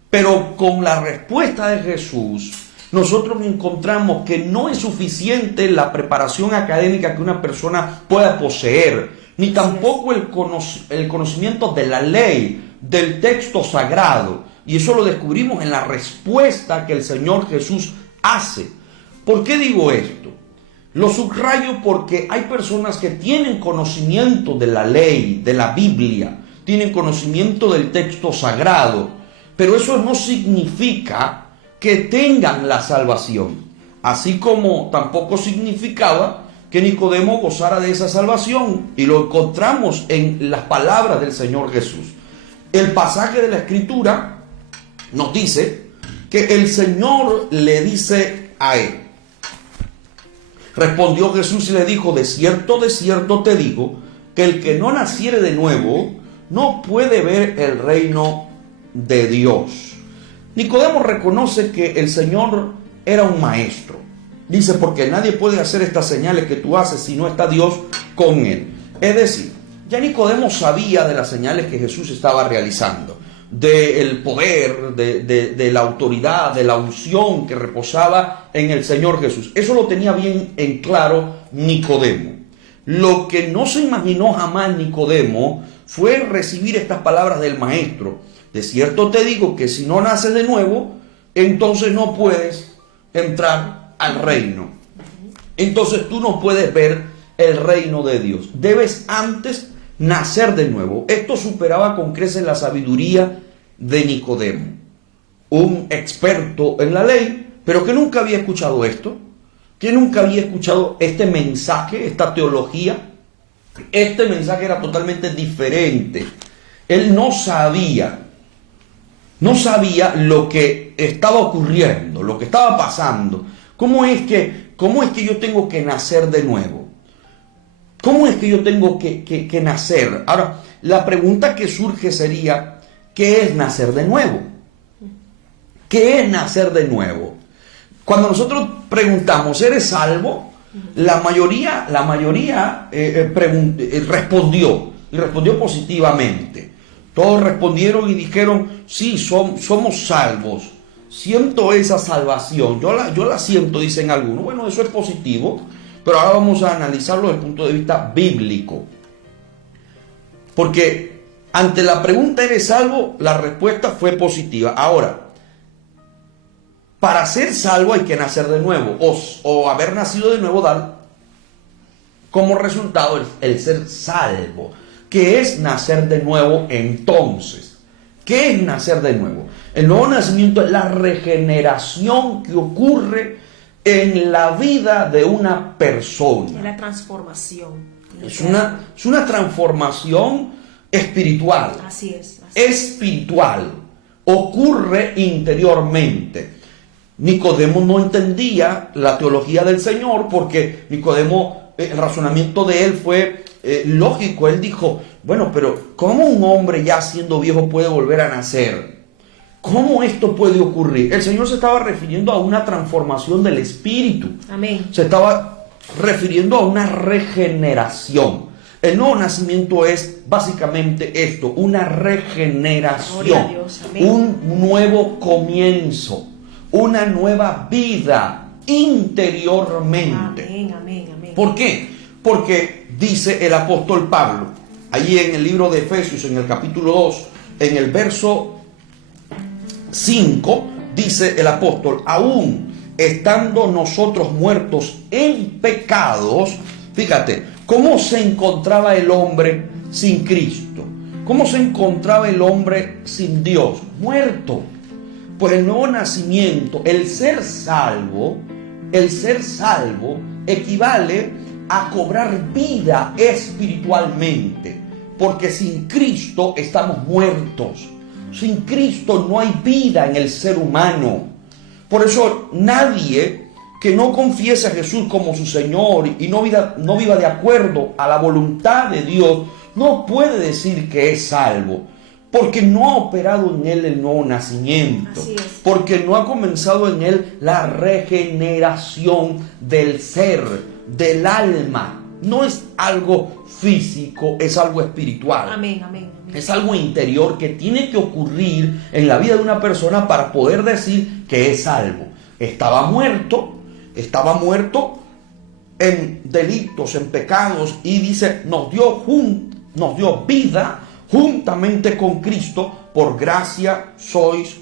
Pero con la respuesta de Jesús, nosotros encontramos que no es suficiente la preparación académica que una persona pueda poseer, ni tampoco el conocimiento de la ley, del texto sagrado. Y eso lo descubrimos en la respuesta que el Señor Jesús hace. ¿Por qué digo esto? Lo subrayo porque hay personas que tienen conocimiento de la ley, de la Biblia, tienen conocimiento del texto sagrado, pero eso no significa que tengan la salvación, así como tampoco significaba que Nicodemo gozara de esa salvación, y lo encontramos en las palabras del Señor Jesús. El pasaje de la Escritura nos dice que el Señor le dice a él. Respondió Jesús y le dijo: de cierto te digo, que el que no naciere de nuevo no puede ver el reino de Dios. Nicodemo reconoce que el Señor era un maestro. Dice: porque nadie puede hacer estas señales que tú haces si no está Dios con él. Es decir, ya Nicodemo sabía de las señales que Jesús estaba realizando, del poder, de la autoridad, de la unción que reposaba en el Señor Jesús. Eso lo tenía bien en claro Nicodemo. Lo que no se imaginó jamás Nicodemo fue recibir estas palabras del Maestro: de cierto te digo que si no naces de nuevo, entonces no puedes entrar al reino. Entonces tú no puedes ver el reino de Dios. Debes antes nacer de nuevo. Esto superaba con creces la sabiduría de Nicodemo, un experto en la ley, pero que nunca había escuchado esto, que nunca había escuchado este mensaje, esta teología. Este mensaje era totalmente diferente. Él no sabía lo que estaba ocurriendo, lo que estaba pasando. ¿Cómo es que yo tengo que nacer de nuevo? ¿Cómo es que yo tengo que nacer? Ahora, la pregunta que surge sería: ¿qué es nacer de nuevo? ¿Qué es nacer de nuevo? Cuando nosotros preguntamos, ¿eres salvo? La mayoría respondió positivamente. Todos respondieron y dijeron, sí, somos salvos. Siento esa salvación, yo la siento, dicen algunos. Bueno, eso es positivo, pero ahora vamos a analizarlo desde el punto de vista bíblico. Porque ante la pregunta ¿eres salvo? La respuesta fue positiva. Ahora, para ser salvo hay que nacer de nuevo, o haber nacido de nuevo dar como resultado el ser salvo. ¿Qué es nacer de nuevo entonces? ¿Qué es nacer de nuevo? El nuevo nacimiento es la regeneración que ocurre en la vida de una persona. Es la transformación. Es una transformación espiritual. Así es. Espiritual. Ocurre interiormente. Nicodemo no entendía la teología del Señor porque Nicodemo, el razonamiento de él fue lógico. Él dijo, bueno, pero ¿cómo un hombre ya siendo viejo puede volver a nacer? ¿Cómo esto puede ocurrir? El Señor se estaba refiriendo a una transformación del espíritu. Amén. Se estaba refiriendo a una regeneración. El nuevo nacimiento es básicamente esto, una regeneración, un nuevo comienzo, una nueva vida interiormente. Amén, amén, amén. ¿Por qué? Porque dice el apóstol Pablo, allí en el libro de Efesios, en el capítulo 2, en el verso 5, dice el apóstol, aún estando nosotros muertos en pecados, fíjate, ¿cómo se encontraba el hombre sin Cristo? ¿Cómo se encontraba el hombre sin Dios? Muerto. Pues el nuevo nacimiento, el ser salvo equivale a cobrar vida espiritualmente, porque sin Cristo estamos muertos. Sin Cristo no hay vida en el ser humano. Por eso nadie que no confiese a Jesús como su Señor y no viva de acuerdo a la voluntad de Dios, no puede decir que es salvo, porque no ha operado en él el nuevo nacimiento, porque no ha comenzado en él la regeneración del ser, del alma. No es algo físico, es algo espiritual. Amén, amén, amén. Es algo interior que tiene que ocurrir en la vida de una persona para poder decir que es salvo. Estaba muerto en delitos, en pecados, y dice, nos dio vida juntamente con Cristo, por gracia sois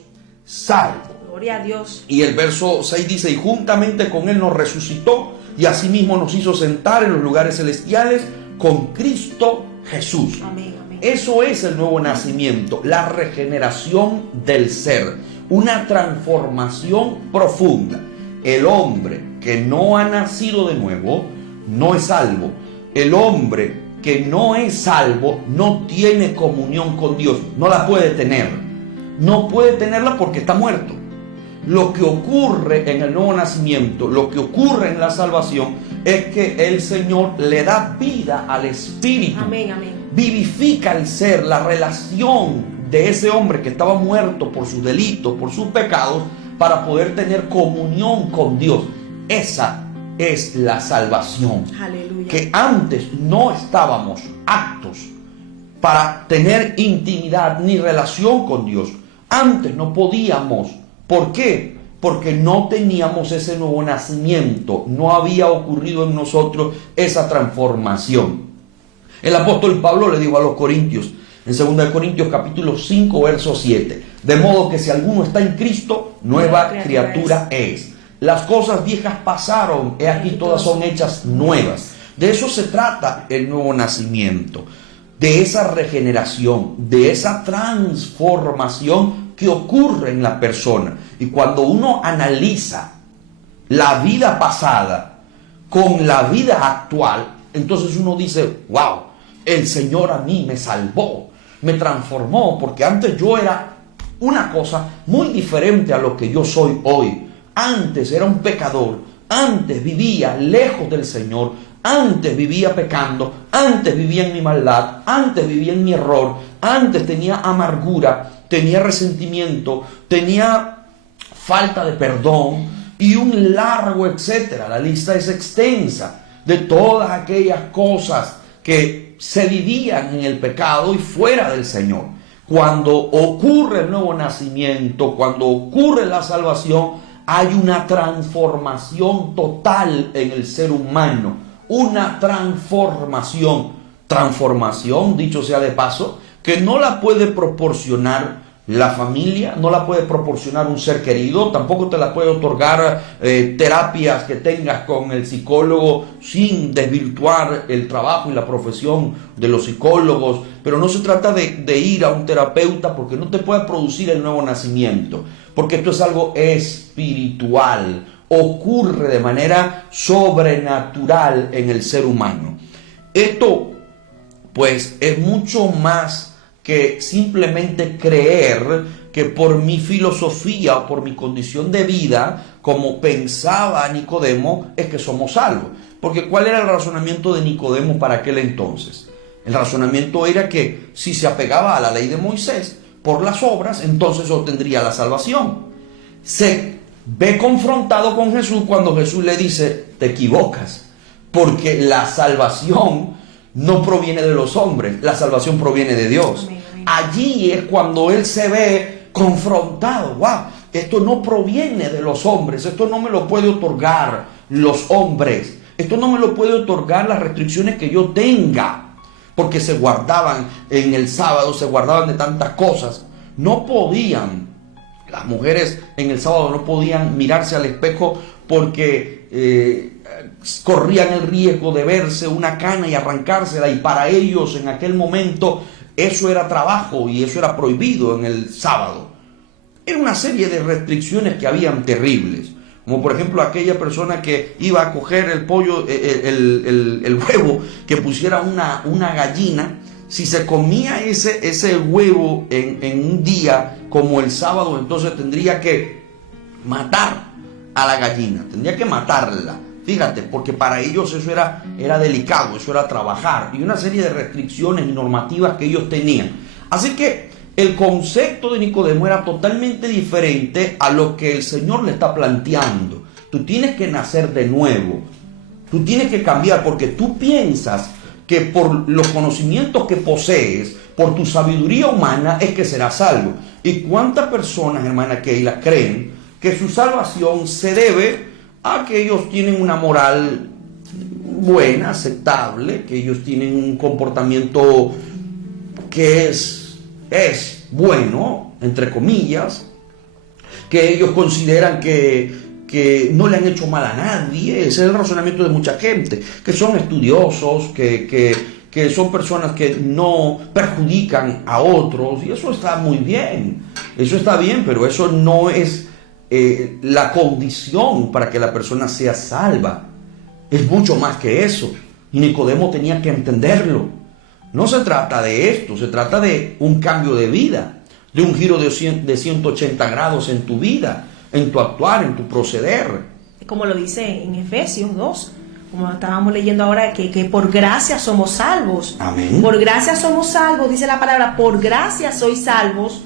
salvos. Gloria a Dios. Y el verso 6 dice, y juntamente con Él nos resucitó, y asimismo nos hizo sentar en los lugares celestiales con Cristo Jesús. Amén, amén. Eso es el nuevo nacimiento, la regeneración del ser, una transformación profunda. El hombre que no ha nacido de nuevo no es salvo. El hombre que no es salvo no tiene comunión con Dios, no la puede tener. No puede tenerla porque está muerto. Lo que ocurre en el nuevo nacimiento, lo que ocurre en la salvación, es que el Señor le da vida al espíritu. Amén, amén. Vivifica el ser, la relación de ese hombre que estaba muerto por sus delitos, por sus pecados, para poder tener comunión con Dios. Esa es la salvación. Aleluya. Que antes no estábamos aptos para tener intimidad ni relación con Dios. Antes no podíamos. ¿Por qué? Porque no teníamos ese nuevo nacimiento. No había ocurrido en nosotros esa transformación. El apóstol Pablo le dijo a los corintios, en 2 Corintios capítulo 5, verso 7, de modo que si alguno está en Cristo, nueva criatura es. Las cosas viejas pasaron, he aquí todas son hechas nuevas. De eso se trata el nuevo nacimiento, de esa regeneración, de esa transformación que ocurre en la persona. Y cuando uno analiza la vida pasada con la vida actual, entonces uno dice, wow, el Señor a mí me salvó, me transformó, porque antes yo era una cosa muy diferente a lo que yo soy hoy. Antes era un pecador, antes vivía lejos del Señor, antes vivía pecando, antes vivía en mi maldad, antes vivía en mi error, antes tenía amargura, tenía resentimiento, tenía falta de perdón y un largo etcétera. La lista es extensa de todas aquellas cosas que se vivían en el pecado y fuera del Señor. Cuando ocurre el nuevo nacimiento, cuando ocurre la salvación, hay una transformación total en el ser humano. Una transformación, dicho sea de paso, que no la puede proporcionar la familia, no la puede proporcionar un ser querido, tampoco te la puede otorgar terapias que tengas con el psicólogo, sin desvirtuar el trabajo y la profesión de los psicólogos. Pero no se trata de ir a un terapeuta porque no te puede producir el nuevo nacimiento, porque esto es algo espiritual, ocurre de manera sobrenatural en el ser humano. Esto pues es mucho más que simplemente creer que por mi filosofía o por mi condición de vida, como pensaba Nicodemo, es que somos salvos. Porque ¿cuál era el razonamiento de Nicodemo para aquel entonces? El razonamiento era que si se apegaba a la ley de Moisés por las obras, entonces obtendría la salvación. Se ve confrontado con Jesús cuando Jesús le dice: te equivocas, porque la salvación no proviene de los hombres, la salvación proviene de Dios. Amén. Allí es cuando él se ve confrontado. Wow, esto no proviene de los hombres, esto no me lo puede otorgar los hombres, esto no me lo puede otorgar las restricciones que yo tenga, porque se guardaban en el sábado, se guardaban de tantas cosas. No podían, las mujeres en el sábado no podían mirarse al espejo porque corrían el riesgo de verse una cana y arrancársela, y para ellos en aquel momento eso era trabajo y eso era prohibido en el sábado. Era una serie de restricciones que habían terribles, como por ejemplo aquella persona que iba a coger el pollo, el huevo que pusiera una gallina. Si se comía ese huevo en un día como el sábado, entonces tendría que matar a la gallina, tendría que matarla. Fíjate, porque para ellos eso era delicado, eso era trabajar, y una serie de restricciones y normativas que ellos tenían. Así que el concepto de Nicodemo era totalmente diferente a lo que el Señor le está planteando. Tú tienes que nacer de nuevo, tú tienes que cambiar, porque tú piensas que por los conocimientos que posees, por tu sabiduría humana, es que serás salvo. ¿Y cuántas personas, hermana Keila, creen que su salvación se debe a que ellos tienen una moral buena, aceptable, que ellos tienen un comportamiento que es bueno, entre comillas, que ellos consideran que no le han hecho mal a nadie? Ese es el razonamiento de mucha gente, que son estudiosos, que son personas que no perjudican a otros, y eso está muy bien, eso está bien, pero eso no es la condición para que la persona sea salva. Es mucho más que eso, y Nicodemo tenía que entenderlo. No se trata de esto, se trata de un cambio de vida, de un giro de 180 grados en tu vida, en tu actuar, en tu proceder. Como lo dice en Efesios 2, como estábamos leyendo ahora, que por gracia somos salvos. Amén. Por gracia somos salvos, dice la palabra, por gracia sois salvos,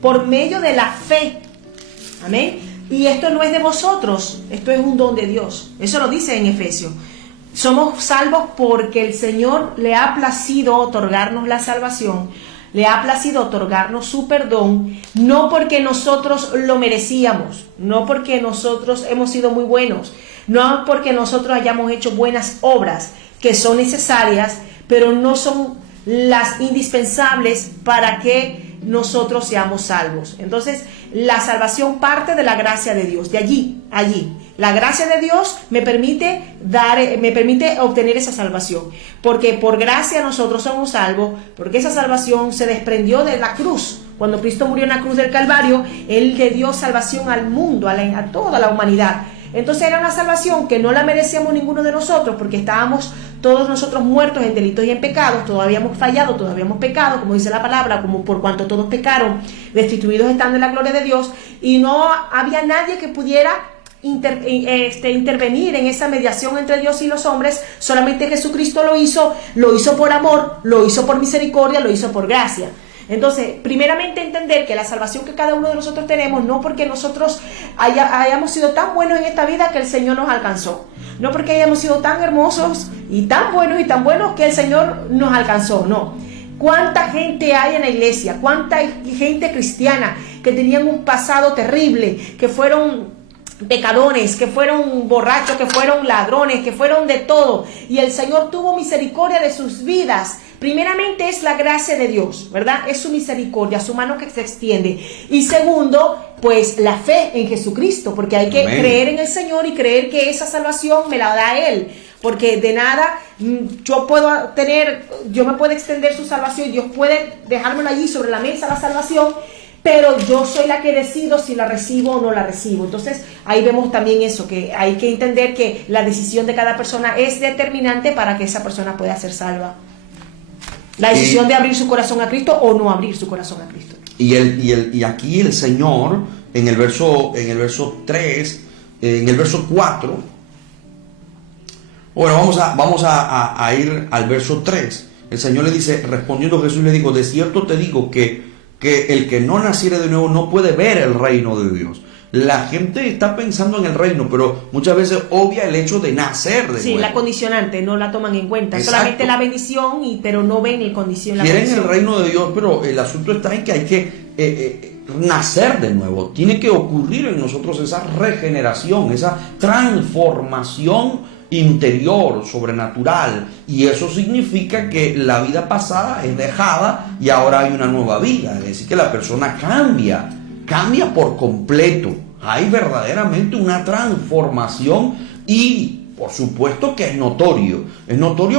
por medio de la fe. Amén. Y esto no es de vosotros, esto es un don de Dios. Eso lo dice en Efesios. Somos salvos porque el Señor le ha placido otorgarnos la salvación, le ha placido otorgarnos su perdón, no porque nosotros lo merecíamos, no porque nosotros hemos sido muy buenos, no porque nosotros hayamos hecho buenas obras que son necesarias, pero no son las indispensables para que nosotros seamos salvos. Entonces, la salvación parte de la gracia de Dios, de allí. La gracia de Dios me permite obtener esa salvación, porque por gracia nosotros somos salvos, porque esa salvación se desprendió de la cruz. Cuando Cristo murió en la cruz del Calvario, Él le dio salvación al mundo, a toda la humanidad. Entonces era una salvación que no la merecíamos ninguno de nosotros, porque estábamos todos nosotros muertos en delitos y en pecados, todos habíamos fallado, todos habíamos pecado, como dice la palabra, como por cuanto todos pecaron, destituidos están de la gloria de Dios, y no había nadie que pudiera intervenir en esa mediación entre Dios y los hombres. Solamente Jesucristo lo hizo por amor, lo hizo por misericordia, lo hizo por gracia. Entonces, primeramente entender que la salvación que cada uno de nosotros tenemos, no porque nosotros hayamos sido tan buenos en esta vida que el Señor nos alcanzó, no porque hayamos sido tan hermosos y tan buenos que el Señor nos alcanzó, no. ¿Cuánta gente hay en la iglesia? ¿Cuánta gente cristiana que tenían un pasado terrible, que fueron pecadores, que fueron borrachos, que fueron ladrones, que fueron de todo, y el Señor tuvo misericordia de sus vidas? Primeramente es la gracia de Dios, ¿verdad? Es su misericordia, su mano que se extiende. Y segundo, pues la fe en Jesucristo, porque hay que creer en el Señor y creer que esa salvación me la da Él. Porque de nada yo me puedo extender su salvación, Dios puede dejármelo allí sobre la mesa, la salvación, pero yo soy la que decido si la recibo o no la recibo. Entonces ahí vemos también eso, que hay que entender que la decisión de cada persona es determinante para que esa persona pueda ser salva. La decisión de abrir su corazón a Cristo o no abrir su corazón a Cristo. Y aquí el Señor, en el verso 3, en el verso 4, bueno, vamos a ir al verso 3. El Señor le dice, respondiendo Jesús le dijo, de cierto te digo que el que no naciere de nuevo no puede ver el reino de Dios. La gente está pensando en el reino, pero muchas veces obvia el hecho de nacer de nuevo. Sí, la condicionante no la toman en cuenta. Exacto. Solamente la bendición, pero no ven el condición. Quieren el reino de Dios, pero el asunto está en que hay que nacer de nuevo. Tiene que ocurrir en nosotros esa regeneración, esa transformación interior, sobrenatural, y eso significa que la vida pasada es dejada y ahora hay una nueva vida. Es decir, que la persona cambia por completo. Hay verdaderamente una transformación y por supuesto que es notorio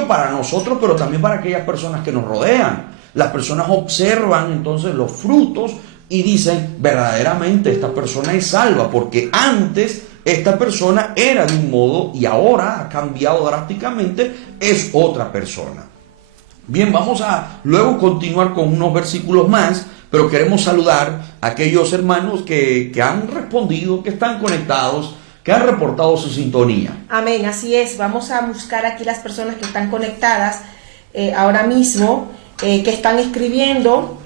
para nosotros, pero también para aquellas personas que nos rodean. Las personas observan entonces los frutos y dicen, verdaderamente esta persona es salva, porque antes esta persona era de un modo y ahora ha cambiado drásticamente, es otra persona. Bien, vamos a luego continuar con unos versículos más, pero queremos saludar a aquellos hermanos que han respondido, que están conectados, que han reportado su sintonía. Amén, así es. Vamos a buscar aquí las personas que están conectadas ahora mismo, que están escribiendo.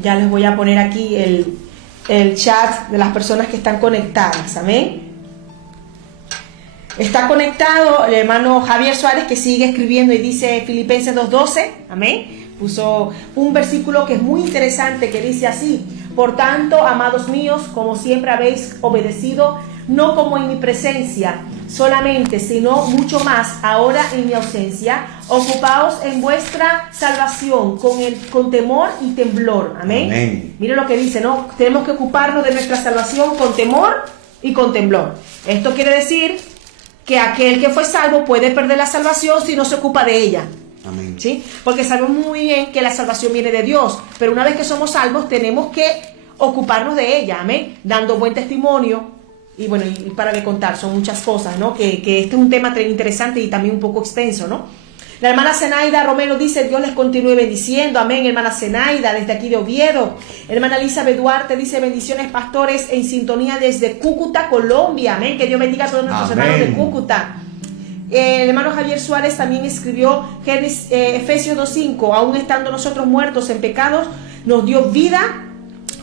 Ya les voy a poner aquí el chat de las personas que están conectadas. Amén. Está conectado el hermano Javier Suárez, que sigue escribiendo y dice Filipenses 2:12. Amén. Puso un versículo que es muy interesante, que dice así: por tanto, amados míos, como siempre habéis obedecido, no como en mi presencia solamente, sino mucho más ahora en mi ausencia, ocupaos en vuestra salvación con temor y temblor. Amén. Amén. Mire lo que dice, ¿no? Tenemos que ocuparnos de nuestra salvación con temor y con temblor. Esto quiere decir que aquel que fue salvo puede perder la salvación si no se ocupa de ella. Amén. ¿Sí? Porque sabemos muy bien que la salvación viene de Dios, pero una vez que somos salvos tenemos que ocuparnos de ella. Amén. Dando buen testimonio. Y bueno, y para de contar, son muchas cosas, ¿no? Que este es un tema interesante y también un poco extenso, ¿no? La hermana Zenaida Romero dice, Dios les continúe bendiciendo. Amén, hermana Zenaida, desde aquí de Oviedo. Hermana Elizabeth Duarte dice, bendiciones pastores en sintonía desde Cúcuta, Colombia. Amén, que Dios bendiga a todos nuestros hermanos de Cúcuta. El hermano Javier Suárez también escribió Efesios 2:5, aún estando nosotros muertos en pecados, nos dio vida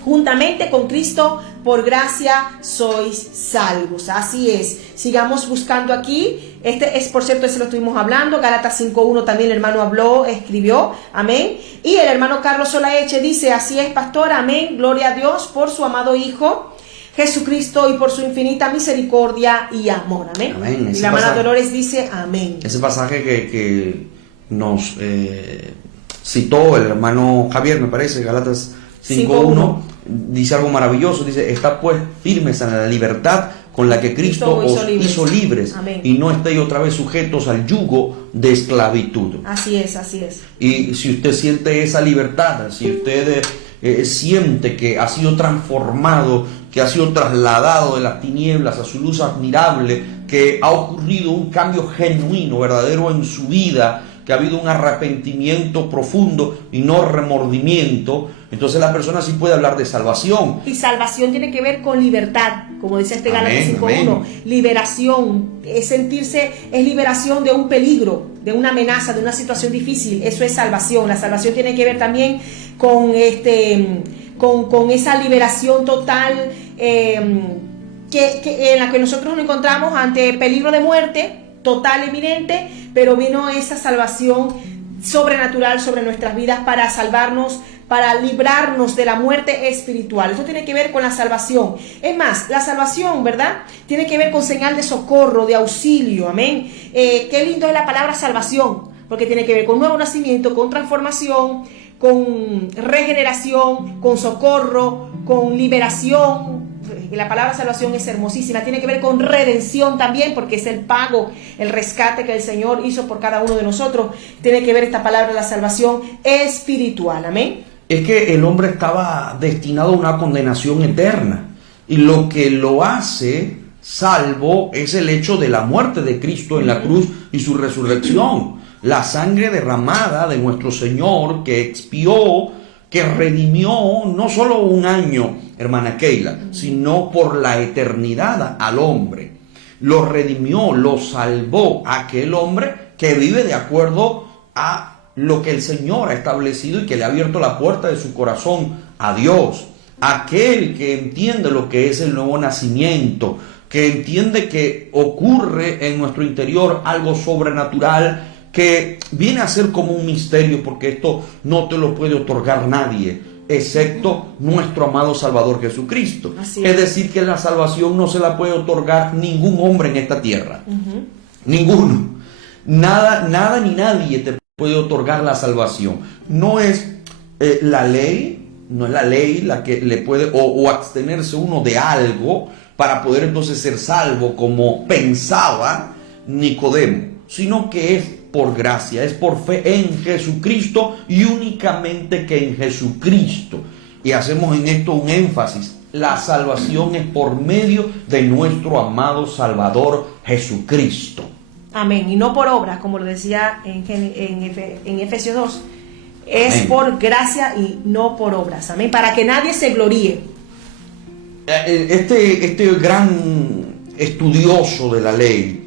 juntamente con Cristo, por gracia sois salvos. Así es. Sigamos buscando aquí. Este es, por cierto, ese lo estuvimos hablando. Gálatas 5:1 también el hermano escribió. Amén. Y el hermano Carlos Solaeche dice, así es, pastor. Amén. Gloria a Dios por su amado Hijo Jesucristo y por su infinita misericordia y amor. Amén. Amén. Y la hermana Dolores dice, amén. Ese pasaje que nos citó el hermano Javier, me parece, Gálatas 5:1, dice algo maravilloso, dice, está pues firmes en la libertad con la que Cristo os hizo libres. Amén. Y no estéis otra vez sujetos al yugo de esclavitud. Así es, así es. Y si usted siente esa libertad, si usted siente que ha sido transformado, que ha sido trasladado de las tinieblas a su luz admirable, que ha ocurrido un cambio genuino, verdadero en su vida, que ha habido un arrepentimiento profundo y no remordimiento, entonces la persona sí puede hablar de salvación. Y salvación tiene que ver con libertad, como dice este Gálatas 5:1. Liberación, es sentirse, es liberación de un peligro, de una amenaza, de una situación difícil. Eso es salvación. La salvación tiene que ver también con con esa liberación total que en la que nosotros nos encontramos ante peligro de muerte total, eminente, pero vino esa salvación sobrenatural sobre nuestras vidas para salvarnos, para librarnos de la muerte espiritual. Eso tiene que ver con la salvación. Es más, la salvación, ¿verdad?, tiene que ver con señal de socorro, de auxilio, amén. Qué lindo es la palabra salvación, porque tiene que ver con nuevo nacimiento, con transformación, con regeneración, con socorro, con liberación. La palabra salvación es hermosísima, tiene que ver con redención también, porque es el pago, el rescate que el Señor hizo por cada uno de nosotros. Tiene que ver esta palabra, la salvación espiritual, amén. Es que el hombre estaba destinado a una condenación eterna, y lo que lo hace salvo es el hecho de la muerte de Cristo en la cruz y su resurrección, la sangre derramada de nuestro Señor que expió, que redimió no solo un año, hermana Keila, sino por la eternidad al hombre. Lo redimió, lo salvó a aquel hombre que vive de acuerdo a lo que el Señor ha establecido y que le ha abierto la puerta de su corazón a Dios. Aquel que entiende lo que es el nuevo nacimiento, que entiende que ocurre en nuestro interior algo sobrenatural, que viene a ser como un misterio, porque esto no te lo puede otorgar nadie, excepto nuestro amado Salvador Jesucristo. Es decir, que la salvación no se la puede otorgar ningún hombre en esta tierra. Ninguno. Nada ni nadie te puede otorgar la salvación. No es la ley, no es la ley la que le puede, o abstenerse uno de algo para poder entonces ser salvo, como pensaba Nicodemo, sino que es por gracia, es por fe en Jesucristo y únicamente que en Jesucristo. Y hacemos en esto un énfasis: la salvación es por medio de nuestro amado Salvador Jesucristo. Amén. Y no por obras, como lo decía en Efesios 2. Es amén, por gracia y no por obras. Amén. Para que nadie se gloríe. Este gran estudioso de la ley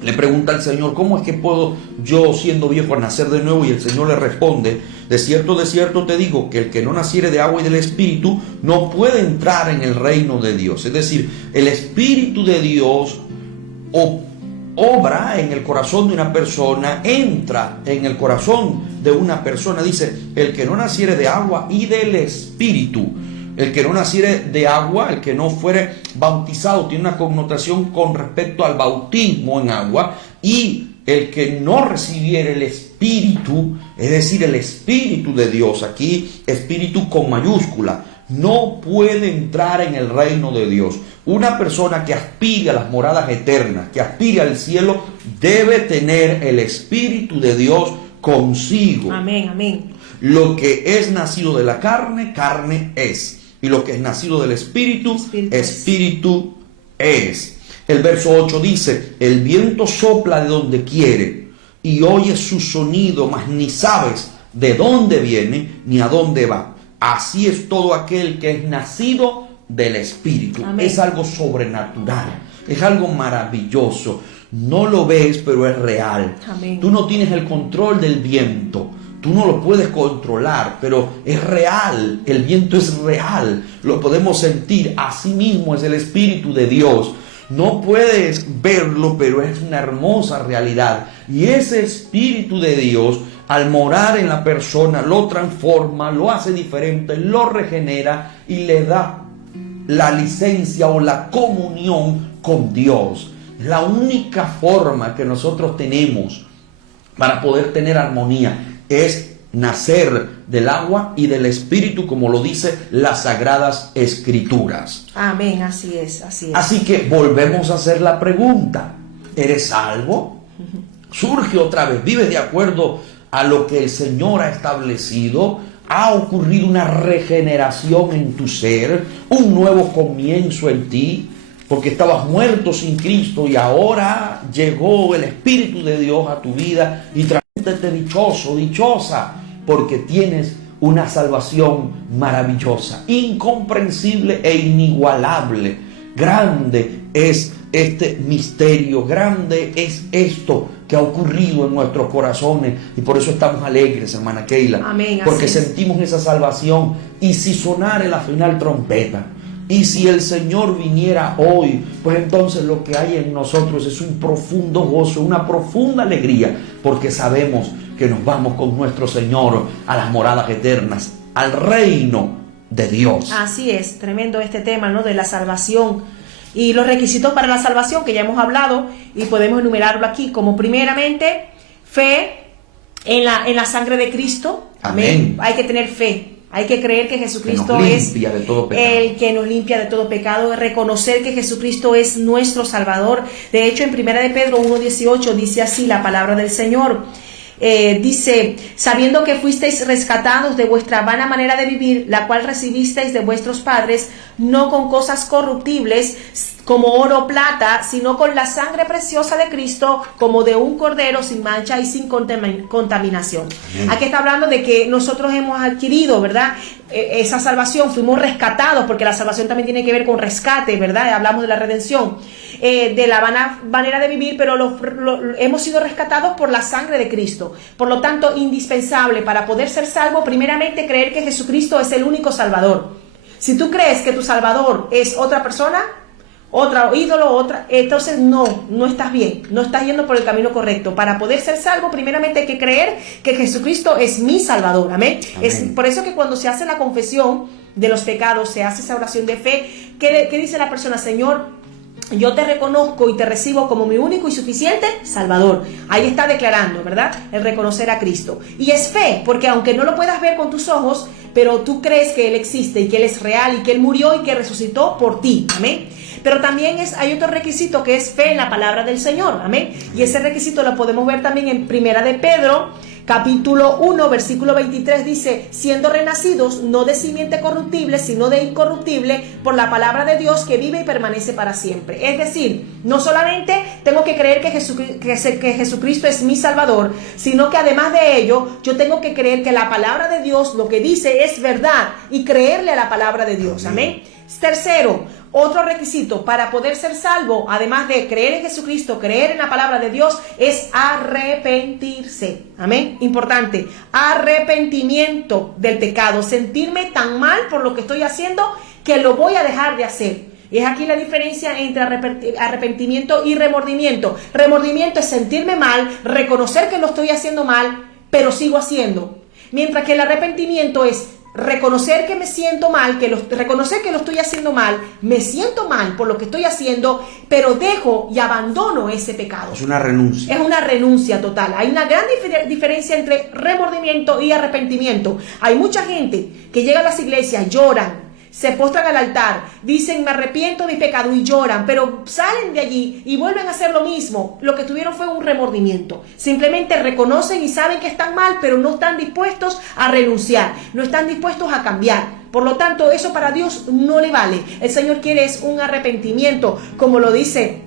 le pregunta al Señor: ¿cómo es que puedo yo, siendo viejo, nacer de nuevo? Y el Señor le responde: de cierto te digo, que el que no naciere de agua y del Espíritu no puede entrar en el reino de Dios. Es decir, el Espíritu de Dios obra en el corazón de una persona, entra en el corazón de una persona. Dice: el que no naciere de agua y del Espíritu. El que no naciere de agua, el que no fuere bautizado, tiene una connotación con respecto al bautismo en agua. Y el que no recibiere el Espíritu, es decir, el Espíritu de Dios, aquí Espíritu con mayúscula, no puede entrar en el reino de Dios. Una persona que aspire a las moradas eternas, que aspire al cielo, debe tener el Espíritu de Dios consigo. Amén, amén. Lo que es nacido de la carne, carne es. Y lo que es nacido del Espíritu, Espíritu es. El verso 8 dice: el viento sopla de donde quiere y oyes su sonido, mas ni sabes de dónde viene ni a dónde va. Así es todo aquel que es nacido del Espíritu. Amén. Es algo sobrenatural, es algo maravilloso. No lo ves, pero es real. Amén. Tú no tienes el control del viento. Tú no lo puedes controlar, pero es real. El viento es real. Lo podemos sentir. Así mismo es el Espíritu de Dios. No puedes verlo, pero es una hermosa realidad. Y ese Espíritu de Dios, al morar en la persona, lo transforma, lo hace diferente, lo regenera y le da la licencia o la comunión con Dios. La única forma que nosotros tenemos para poder tener armonía es nacer del agua y del Espíritu, como lo dice las Sagradas Escrituras. Amén, así es, así es. Así que volvemos a hacer la pregunta: ¿eres salvo? Surge otra vez, ¿vives de acuerdo a lo que el Señor ha establecido? ¿Ha ocurrido una regeneración en tu ser? ¿Un nuevo comienzo en ti? Porque estabas muerto sin Cristo y ahora llegó el Espíritu de Dios a tu vida y siéntete dichoso, dichosa, porque tienes una salvación maravillosa, incomprensible e inigualable. Grande es este misterio, grande es esto que ha ocurrido en nuestros corazones, y por eso estamos alegres, hermana Keila. Amén, porque así es. sentimos esa salvación. Y si sonara la final trompeta, y si el Señor viniera hoy, pues entonces lo que hay en nosotros es un profundo gozo, una profunda alegría, porque sabemos que nos vamos con nuestro Señor a las moradas eternas, al reino de Dios. Así es, tremendo este tema, ¿no? De la salvación y los requisitos para la salvación, que ya hemos hablado y podemos enumerarlo aquí, como primeramente fe en la sangre de Cristo. Amén. Hay que tener fe. Hay que creer que Jesucristo es el que nos limpia de todo pecado, reconocer que Jesucristo es nuestro Salvador. De hecho, en 1 de Pedro 1:18 dice así la palabra del Señor. Dice, sabiendo que fuisteis rescatados de vuestra vana manera de vivir, la cual recibisteis de vuestros padres, no con cosas corruptibles como oro o plata, sino con la sangre preciosa de Cristo, como de un cordero sin mancha y sin contaminación. Amén. Aquí está hablando de que nosotros hemos adquirido, ¿verdad? Esa salvación, fuimos rescatados, porque la salvación también tiene que ver con rescate, ¿verdad? Hablamos de la redención, de la vana manera de vivir, pero hemos sido rescatados por la sangre de Cristo. Por lo tanto, indispensable para poder ser salvo, primeramente creer que Jesucristo es el único Salvador. Si tú crees que tu Salvador es otra persona, otro ídolo, entonces no estás bien, no estás yendo por el camino correcto. Para poder ser salvo, primeramente hay que creer que Jesucristo es mi Salvador. Amén. Es por eso que cuando se hace la confesión de los pecados, se hace esa oración de fe, ¿qué dice la persona? Señor, yo te reconozco y te recibo como mi único y suficiente Salvador. Ahí está declarando, ¿verdad? El reconocer a Cristo. Y es fe, porque aunque no lo puedas ver con tus ojos, pero tú crees que Él existe y que Él es real y que Él murió y que resucitó por ti. Amén. Pero también hay otro requisito que es fe en la palabra del Señor. Amén. Y ese requisito lo podemos ver también en 1 de Pedro, capítulo 1, versículo 23, dice, siendo renacidos no de simiente corruptible, sino de incorruptible, por la palabra de Dios que vive y permanece para siempre. Es decir, no solamente tengo que creer que Jesucristo es mi Salvador, sino que además de ello, yo tengo que creer que la palabra de Dios, lo que dice, es verdad, y creerle a la palabra de Dios. Amén. Tercero, otro requisito para poder ser salvo, además de creer en Jesucristo, creer en la palabra de Dios, es arrepentirse. Amén. Importante. Arrepentimiento del pecado. Sentirme tan mal por lo que estoy haciendo que lo voy a dejar de hacer. Y es aquí la diferencia entre arrepentimiento y remordimiento. Remordimiento es sentirme mal, reconocer que lo estoy haciendo mal, pero sigo haciendo. Mientras que el arrepentimiento es reconocer que me siento mal, reconocer que lo estoy haciendo mal, me siento mal por lo que estoy haciendo, pero dejo y abandono ese pecado. Es una renuncia. Es una renuncia total. Hay una gran diferencia entre remordimiento y arrepentimiento. Hay mucha gente que llega a las iglesias, lloran, se postran al altar, dicen me arrepiento de mi pecado y lloran, pero salen de allí y vuelven a hacer lo mismo. Lo que tuvieron fue un remordimiento. Simplemente reconocen y saben que están mal, pero no están dispuestos a renunciar, no están dispuestos a cambiar. Por lo tanto, eso para Dios no le vale. El Señor quiere es un arrepentimiento, como lo decía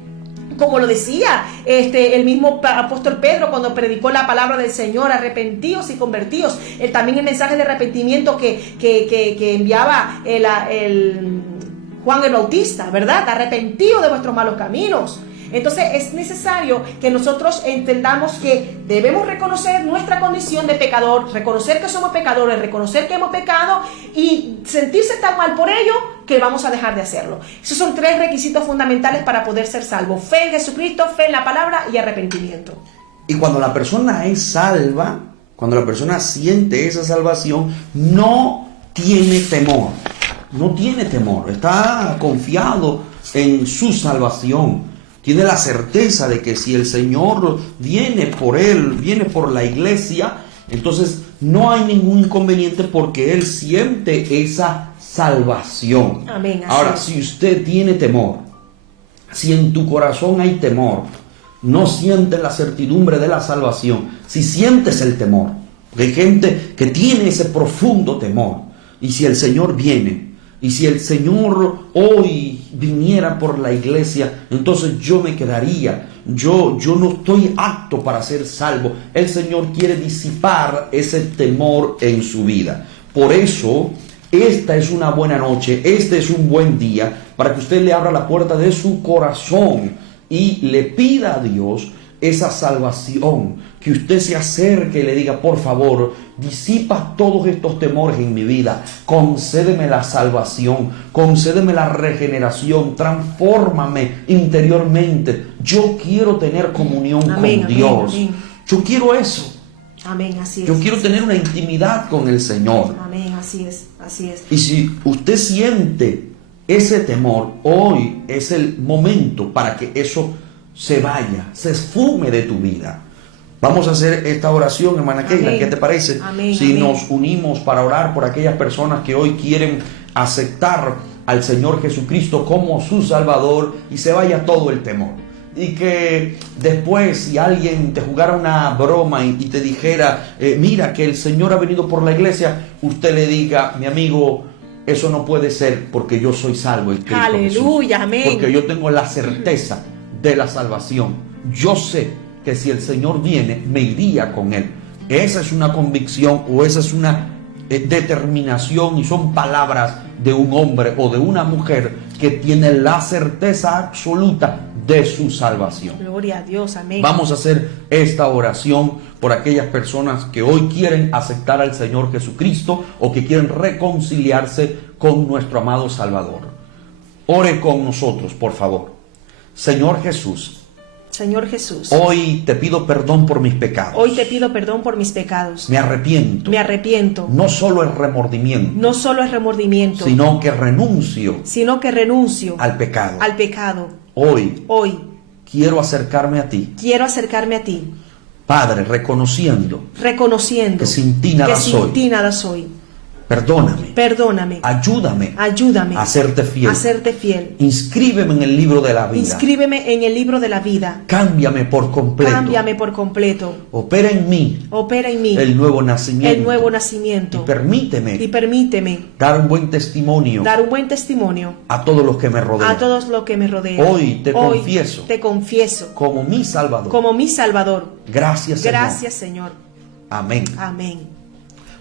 el mismo apóstol Pedro cuando predicó la palabra del Señor, arrepentíos y convertíos. También el mensaje de arrepentimiento que enviaba el Juan el Bautista, ¿verdad? Arrepentíos de vuestros malos caminos. Entonces es necesario que nosotros entendamos que debemos reconocer nuestra condición de pecador, reconocer que somos pecadores, reconocer que hemos pecado y sentirse tan mal por ello que vamos a dejar de hacerlo. Esos son 3 requisitos fundamentales para poder ser salvo: fe en Jesucristo, fe en la palabra y arrepentimiento. Y cuando la persona es salva, cuando la persona siente esa salvación, no tiene temor, está confiado en su salvación. Tiene la certeza de que si el Señor viene por él, viene por la iglesia, entonces no hay ningún inconveniente porque él siente esa salvación. Amén. Ahora, si usted tiene temor, si en tu corazón hay temor, no sientes la certidumbre de la salvación, si sientes el temor, porque hay gente que tiene ese profundo temor, y si el Señor viene, Y si el Señor hoy viniera por la iglesia, entonces yo me quedaría. Yo no estoy apto para ser salvo. El Señor quiere disipar ese temor en su vida. Por eso, esta es una buena noche, este es un buen día para que usted le abra la puerta de su corazón y le pida a Dios esa salvación, que usted se acerque y le diga: por favor, disipa todos estos temores en mi vida, concédeme la salvación, concédeme la regeneración, transfórmame interiormente. Yo quiero tener comunión con Dios. Amén. Yo quiero eso. Amén, así es. Yo quiero tener una intimidad con el Señor. Amén, así es, así es. Y si usted siente ese temor, hoy es el momento para que eso se vaya, se esfume de tu vida. Vamos a hacer esta oración, hermana Keila. ¿Qué te parece? Amén, si amén. nos unimos para orar por aquellas personas que hoy quieren aceptar al Señor Jesucristo como su Salvador y se vaya todo el temor? Y que después, si alguien te jugara una broma y te dijera: mira que el Señor ha venido por la iglesia, usted le diga: mi amigo, eso no puede ser, porque yo soy salvo en Cristo Aleluya, Jesús. amén. Porque yo tengo la certeza de la salvación. Yo sé que si el Señor viene, me iría con Él. Esa es una convicción, o esa es una determinación, y son palabras de un hombre o de una mujer que tiene la certeza absoluta de su salvación. Gloria a Dios, amén. Vamos a hacer esta oración por aquellas personas que hoy quieren aceptar al Señor Jesucristo o que quieren reconciliarse con nuestro amado Salvador. Ore con nosotros, por favor. Señor Jesús, Señor Jesús, hoy te pido perdón por mis pecados. hoy te pido perdón por mis pecados. Me arrepiento. Me arrepiento. No solo es remordimiento, No solo es remordimiento, sino que renuncio al pecado. al pecado. Hoy Hoy quiero acercarme a ti, quiero acercarme a ti, Padre, reconociendo reconociendo que sin ti nada soy. Perdóname. Ayúdame a serte fiel. Inscríbeme en el libro de la vida. Inscríbeme en el libro de la vida. Cámbiame por completo. Opera en mí el nuevo nacimiento. Y permíteme dar un buen testimonio a todos los que me rodean. Hoy te confieso como mi Salvador. Gracias, Señor. Amén.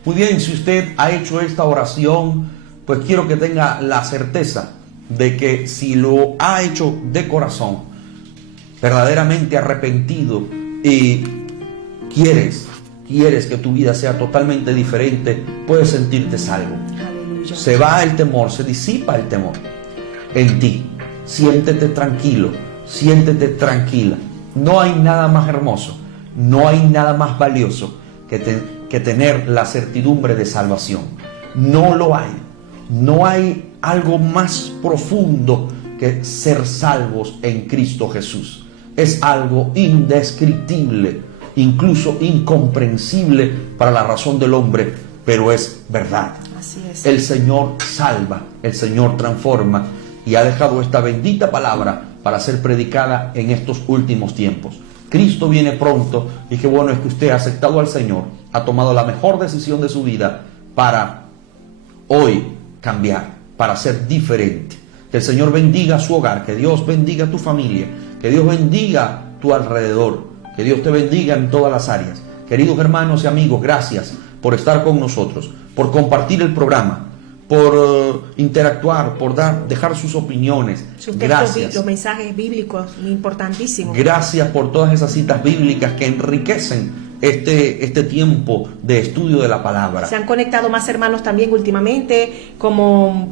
Muy bien, si usted ha hecho esta oración, pues quiero que tenga la certeza de que si lo ha hecho de corazón, verdaderamente arrepentido, y quieres que tu vida sea totalmente diferente, puedes sentirte salvo. Aleluya. Se va el temor, se disipa el temor en ti. Siéntete tranquilo, siéntete tranquila. No hay nada más hermoso, no hay nada más valioso que tener la certidumbre de salvación. No lo hay. No hay algo más profundo que ser salvos en Cristo Jesús. Es algo indescriptible, incluso incomprensible para la razón del hombre, pero es verdad. Así es. El Señor salva, el Señor transforma, y ha dejado esta bendita palabra para ser predicada en estos últimos tiempos. Cristo viene pronto, y qué bueno es que usted ha aceptado al Señor, ha tomado la mejor decisión de su vida para hoy cambiar, para ser diferente. Que el Señor bendiga su hogar, que Dios bendiga tu familia, que Dios bendiga tu alrededor, que Dios te bendiga en todas las áreas. Queridos hermanos y amigos, gracias por estar con nosotros, por compartir el programa, por interactuar, por dejar sus opiniones. Gracias. Los mensajes bíblicos, importantísimos. Gracias por todas esas citas bíblicas que enriquecen este tiempo de estudio de la palabra. Se han conectado más hermanos también últimamente,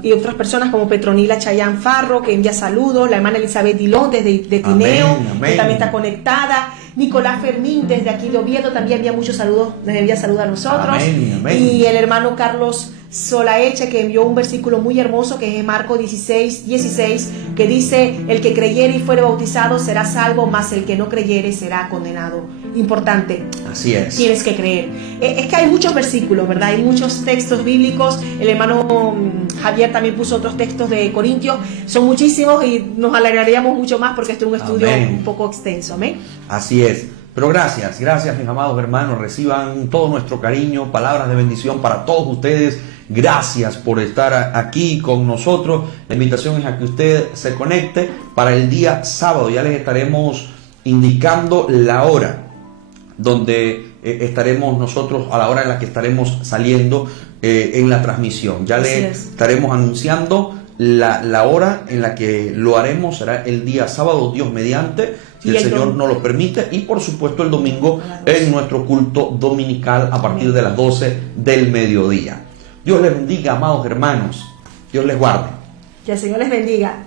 y otras personas como Petronila Chayán Farro, que envía saludos, la hermana Elizabeth Dilón desde Tineo, amén. que también está conectada. Nicolás Fermín desde aquí de Oviedo también envía muchos saludos, nos envía saludos a nosotros. Amén. Y el hermano Carlos Solaeche, que envió un versículo muy hermoso, que es Marcos 16, que dice: el que creyere y fuere bautizado será salvo, mas el que no creyere será condenado. Importante. Así es. Tienes que creer. Es que hay muchos versículos, ¿verdad? Hay muchos textos bíblicos. El hermano Javier también puso otros textos de Corintios. Son muchísimos y nos alegraríamos mucho más, porque este es un estudio un poco extenso. Amén. Así es. Pero gracias mis amados hermanos. Reciban todo nuestro cariño, palabras de bendición para todos ustedes. Gracias por estar aquí con nosotros. La invitación es a que usted se conecte para el día sábado. Ya les estaremos indicando la hora donde estaremos nosotros, a la hora en la que estaremos saliendo en la transmisión. Ya les estaremos anunciando la hora en la que lo haremos. Será el día sábado, Dios mediante, si el Señor nos lo permite, y por supuesto el domingo en nuestro culto dominical a partir de las 12 del mediodía. Dios les bendiga, amados hermanos. Dios les guarde. Que el Señor les bendiga.